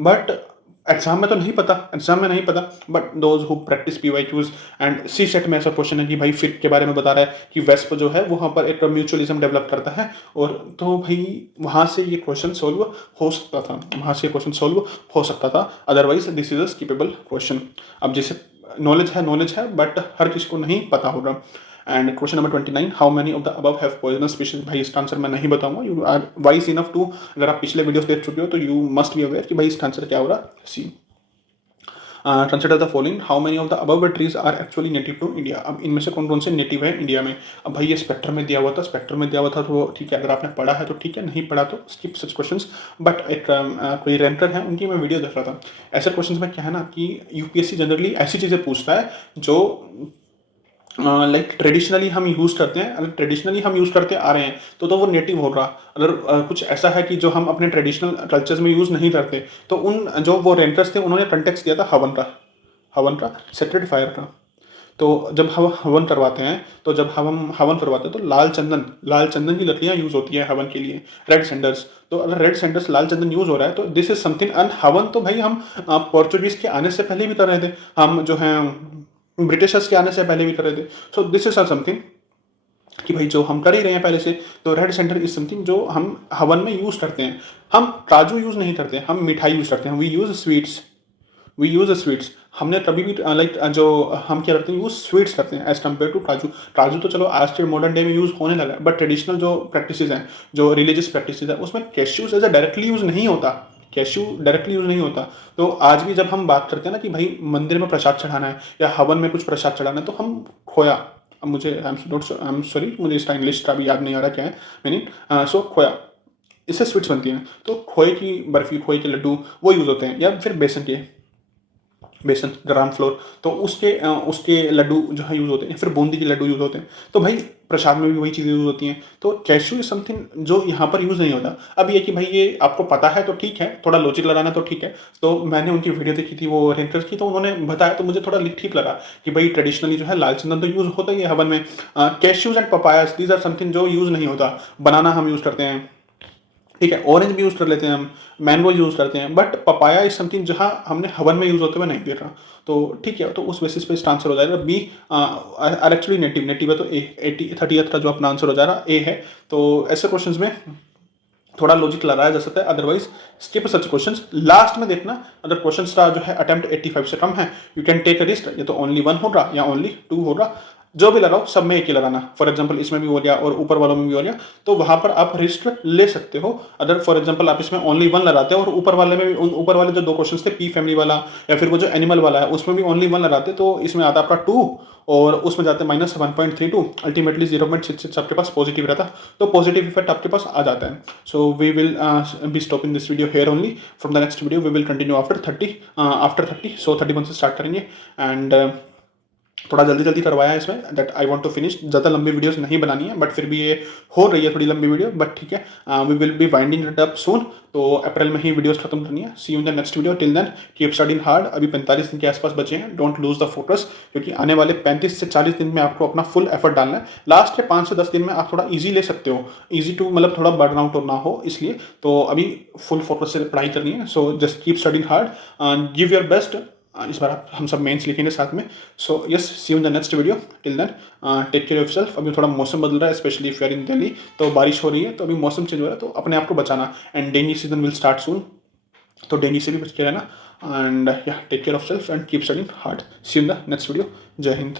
बट एग्जाम में तो नहीं पता, एग्जाम में नहीं पता। But those who practice PYQs and C set में ऐसा क्वेश्चन है कि भाई फिक के बारे में बता रहा है कि वेस्प जो है वहाँ पर एक म्यूचुअलिज्म डेवलप करता है, और तो भाई वहाँ से ये क्वेश्चन सोल्व हो सकता था, वहाँ से क्वेश्चन सोल्व हो सकता था, otherwise this is a skippable question. अब जैसे नॉलेज है बट हर किसी को नहीं पता होगा। एंड question number 29, how many of the above have poisonous species? भाई इसका आंसर मैं नहीं बताऊंगा, you are wise enough to, अगर आप पिछले वीडियोस देख चुके हो तो यू मस्ट बी अवेयर कि भाई इसका आंसर क्या हो रहा है। C consider the following, how many of the above trees are actually native to India? अब इनमें से कौन कौन से नेटिव है इंडिया में? अब भाई ये स्पेक्ट्रम में दिया हुआ था, स्पेक्ट्रम में दिया हुआ था तो ठीक है, अगर आपने पढ़ा है तो ठीक है, नहीं पढ़ा तो स्किप सच क्वेश्चंस। बट एक कोई रैंकर है, उनकी मैं वीडियो देख रहा था। ऐसे क्वेश्चंस में क्या है ना कि यूपीएससी जनरली ऐसी चीज़ें पूछता है जो लाइक ट्रेडिशनली हम यूज़ करते हैं, अगर ट्रेडिशनली हम यूज़ करते आ रहे हैं तो वो नेटिव हो रहा। अगर कुछ ऐसा है कि जो हम अपने ट्रेडिशनल कल्चर्स में यूज़ नहीं करते, तो उन जो वो रेंटर्स थे उन्होंने कंटेक्स्ट दिया था हवन का, सेक्रेड फायर का। तो जब हम हवन करवाते हैं, तो लाल चंदन की लकड़ियाँ यूज़ होती है हवन के लिए, रेड सेंडर्स। तो अगर रेड सेंडर्स लाल चंदन यूज़ हो रहा है तो दिस इज समथिंग। एंड हवन तो भाई हम पोर्चुगीज़ के आने से पहले भी कर रहे थे, हम जो हैं ब्रिटिशर्स के आने से पहले भी कर रहे थे। सो दिस इज समथिंग कि भाई जो हम कर ही रहे हैं पहले से। तो रेड सेंटर इज समथिंग जो हम हवन में यूज़ करते हैं। हम काजू यूज़ नहीं करते, हम मिठाई यूज़ करते हैं, वी यूज़ स्वीट्स। हमने कभी भी लाइक जो हम क्या करते हैं, यूज़ स्वीट्स करते हैं एज कम्पेयर टू काजू तो चलो आज के मॉडर्न डे में यूज़ होने लगा है, बट ट्रेडिशनल जो प्रैक्टिसेस हैं, जो रिलीजियस प्रैक्टिसेस हैं, उसमें cashews as a directly use नहीं होता। तो आज भी जब हम बात करते हैं ना कि भाई मंदिर में प्रसाद चढ़ाना है या हवन में कुछ प्रसाद चढ़ाना है, तो हम खोया, अब मुझे आई एम सॉरी, मुझे इसका इंग्लिश का भी याद नहीं आ रहा क्या है मीनिंग। सो खोया, इससे स्वीट्स बनती हैं, तो खोए की बर्फी, खोए के लड्डू वो यूज़ होते हैं, या फिर बेसन ग्राम फ्लोर, तो उसके लड्डू जो है यूज़ होते हैं, फिर बूंदी के लड्डू यूज़ होते हैं। तो भाई प्रसाद में भी वही चीज़ें यूज़ होती हैं। तो कैश्यू इज समथिंग जो यहाँ पर यूज़ नहीं होता। अब ये कि भाई ये आपको पता है तो ठीक है, थोड़ा लॉजिक लगाना तो ठीक है। तो मैंने उनकी वीडियो देखी थी वो रेंटर्स की, तो उन्होंने बताया तो मुझे थोड़ा ठीक लगा कि भाई ट्रेडिशनली जो है लाल चंदन तो यूज़ होता ही है हवन में। Cashews and papayas, these are something जो यूज़ नहीं होता। बनाना हम यूज़ करते हैं, ठीक है, ऑरेंज भी यूज़ कर लेते हैं हम, मैंगो यूज़ करते हैं, बट पपाया इज समथिंग जहाँ हमने हवन में यूज़ होते हुए नहीं देखा। तो ठीक है, तो उस बेसिस पे इसका आंसर हो जाएगा B. Are actually native, native है तो ए, 30th का जो अपना आंसर हो जाएगा ए है। तो ऐसे क्वेश्चंस में थोड़ा लॉजिक लगाया जा सकता है, otherwise skip such questions. Last में देखना, अगर क्वेश्चन का जो है अटेम्प्ट 85 से कम है, you can take a risk, या तो ओनली 1 होगा या ओनली 2 होगा, जो भी लगाओ सब में एक ही लगाना। फॉर एग्जांपल इसमें भी हो गया और ऊपर वालों में भी हो गया, तो वहां पर आप रिस्क ले सकते हो। अगर फॉर एग्जांपल आप इसमें ओनली 1 लगाते हो और ऊपर वाले में भी, ऊपर वाले जो 2 क्वेश्चन थे पी फैमिली वाला या फिर वो जो एनिमल वाला है उसमें भी ओनली 1 लगाते, तो इसमें आता आपका 2 और उसमें जाते -1.32, अल्टीमेटली 0.66 आपके पास पॉजिटिव रहता, तो पॉजिटिव इफेक्ट आपके पास आ जाता है। So we will be stopping this video here only. From the next video we will continue after 30, so 31 से स्टार्ट करेंगे। एंड थोड़ा जल्दी जल्दी करवाया है इसमें, that I want to finish. ज़्यादा लंबी वीडियोस नहीं बनानी है, बट फिर भी ये हो रही है थोड़ी लंबी वीडियो, बट ठीक है, we will be winding it up soon. तो अप्रैल में ही वीडियोस खत्म करनी है। See you in the next video, till then keep studying hard. अभी 45 दिन के आसपास बचे हैं, डोंट लूज द फोकस, क्योंकि आने वाले 35 से 40 दिन में आपको अपना फुल एफर्ट डालना है। लास्ट के 5 से 10 दिन में आप थोड़ा ईजी ले सकते हो, ईजी टू मतलब थोड़ा बर्न आउट ना हो, इसलिए तो अभी फुल फोकस से पढ़ाई करनी है। So just keep studying hard, give your best. इस बार हम सब मेंस लिखेंगे साथ में। So yes, see you in the next video, till then take care of self. अभी थोड़ा मौसम बदल रहा है, specially if you are in Delhi, तो बारिश हो रही है, तो अभी मौसम चेंज हो रहा है, तो अपने आप को बचाना। And dengue season will start soon, तो डेंगू से भी बच के रहना। And yeah take care of self and keep studying hard. See you in the next video. जय हिंद।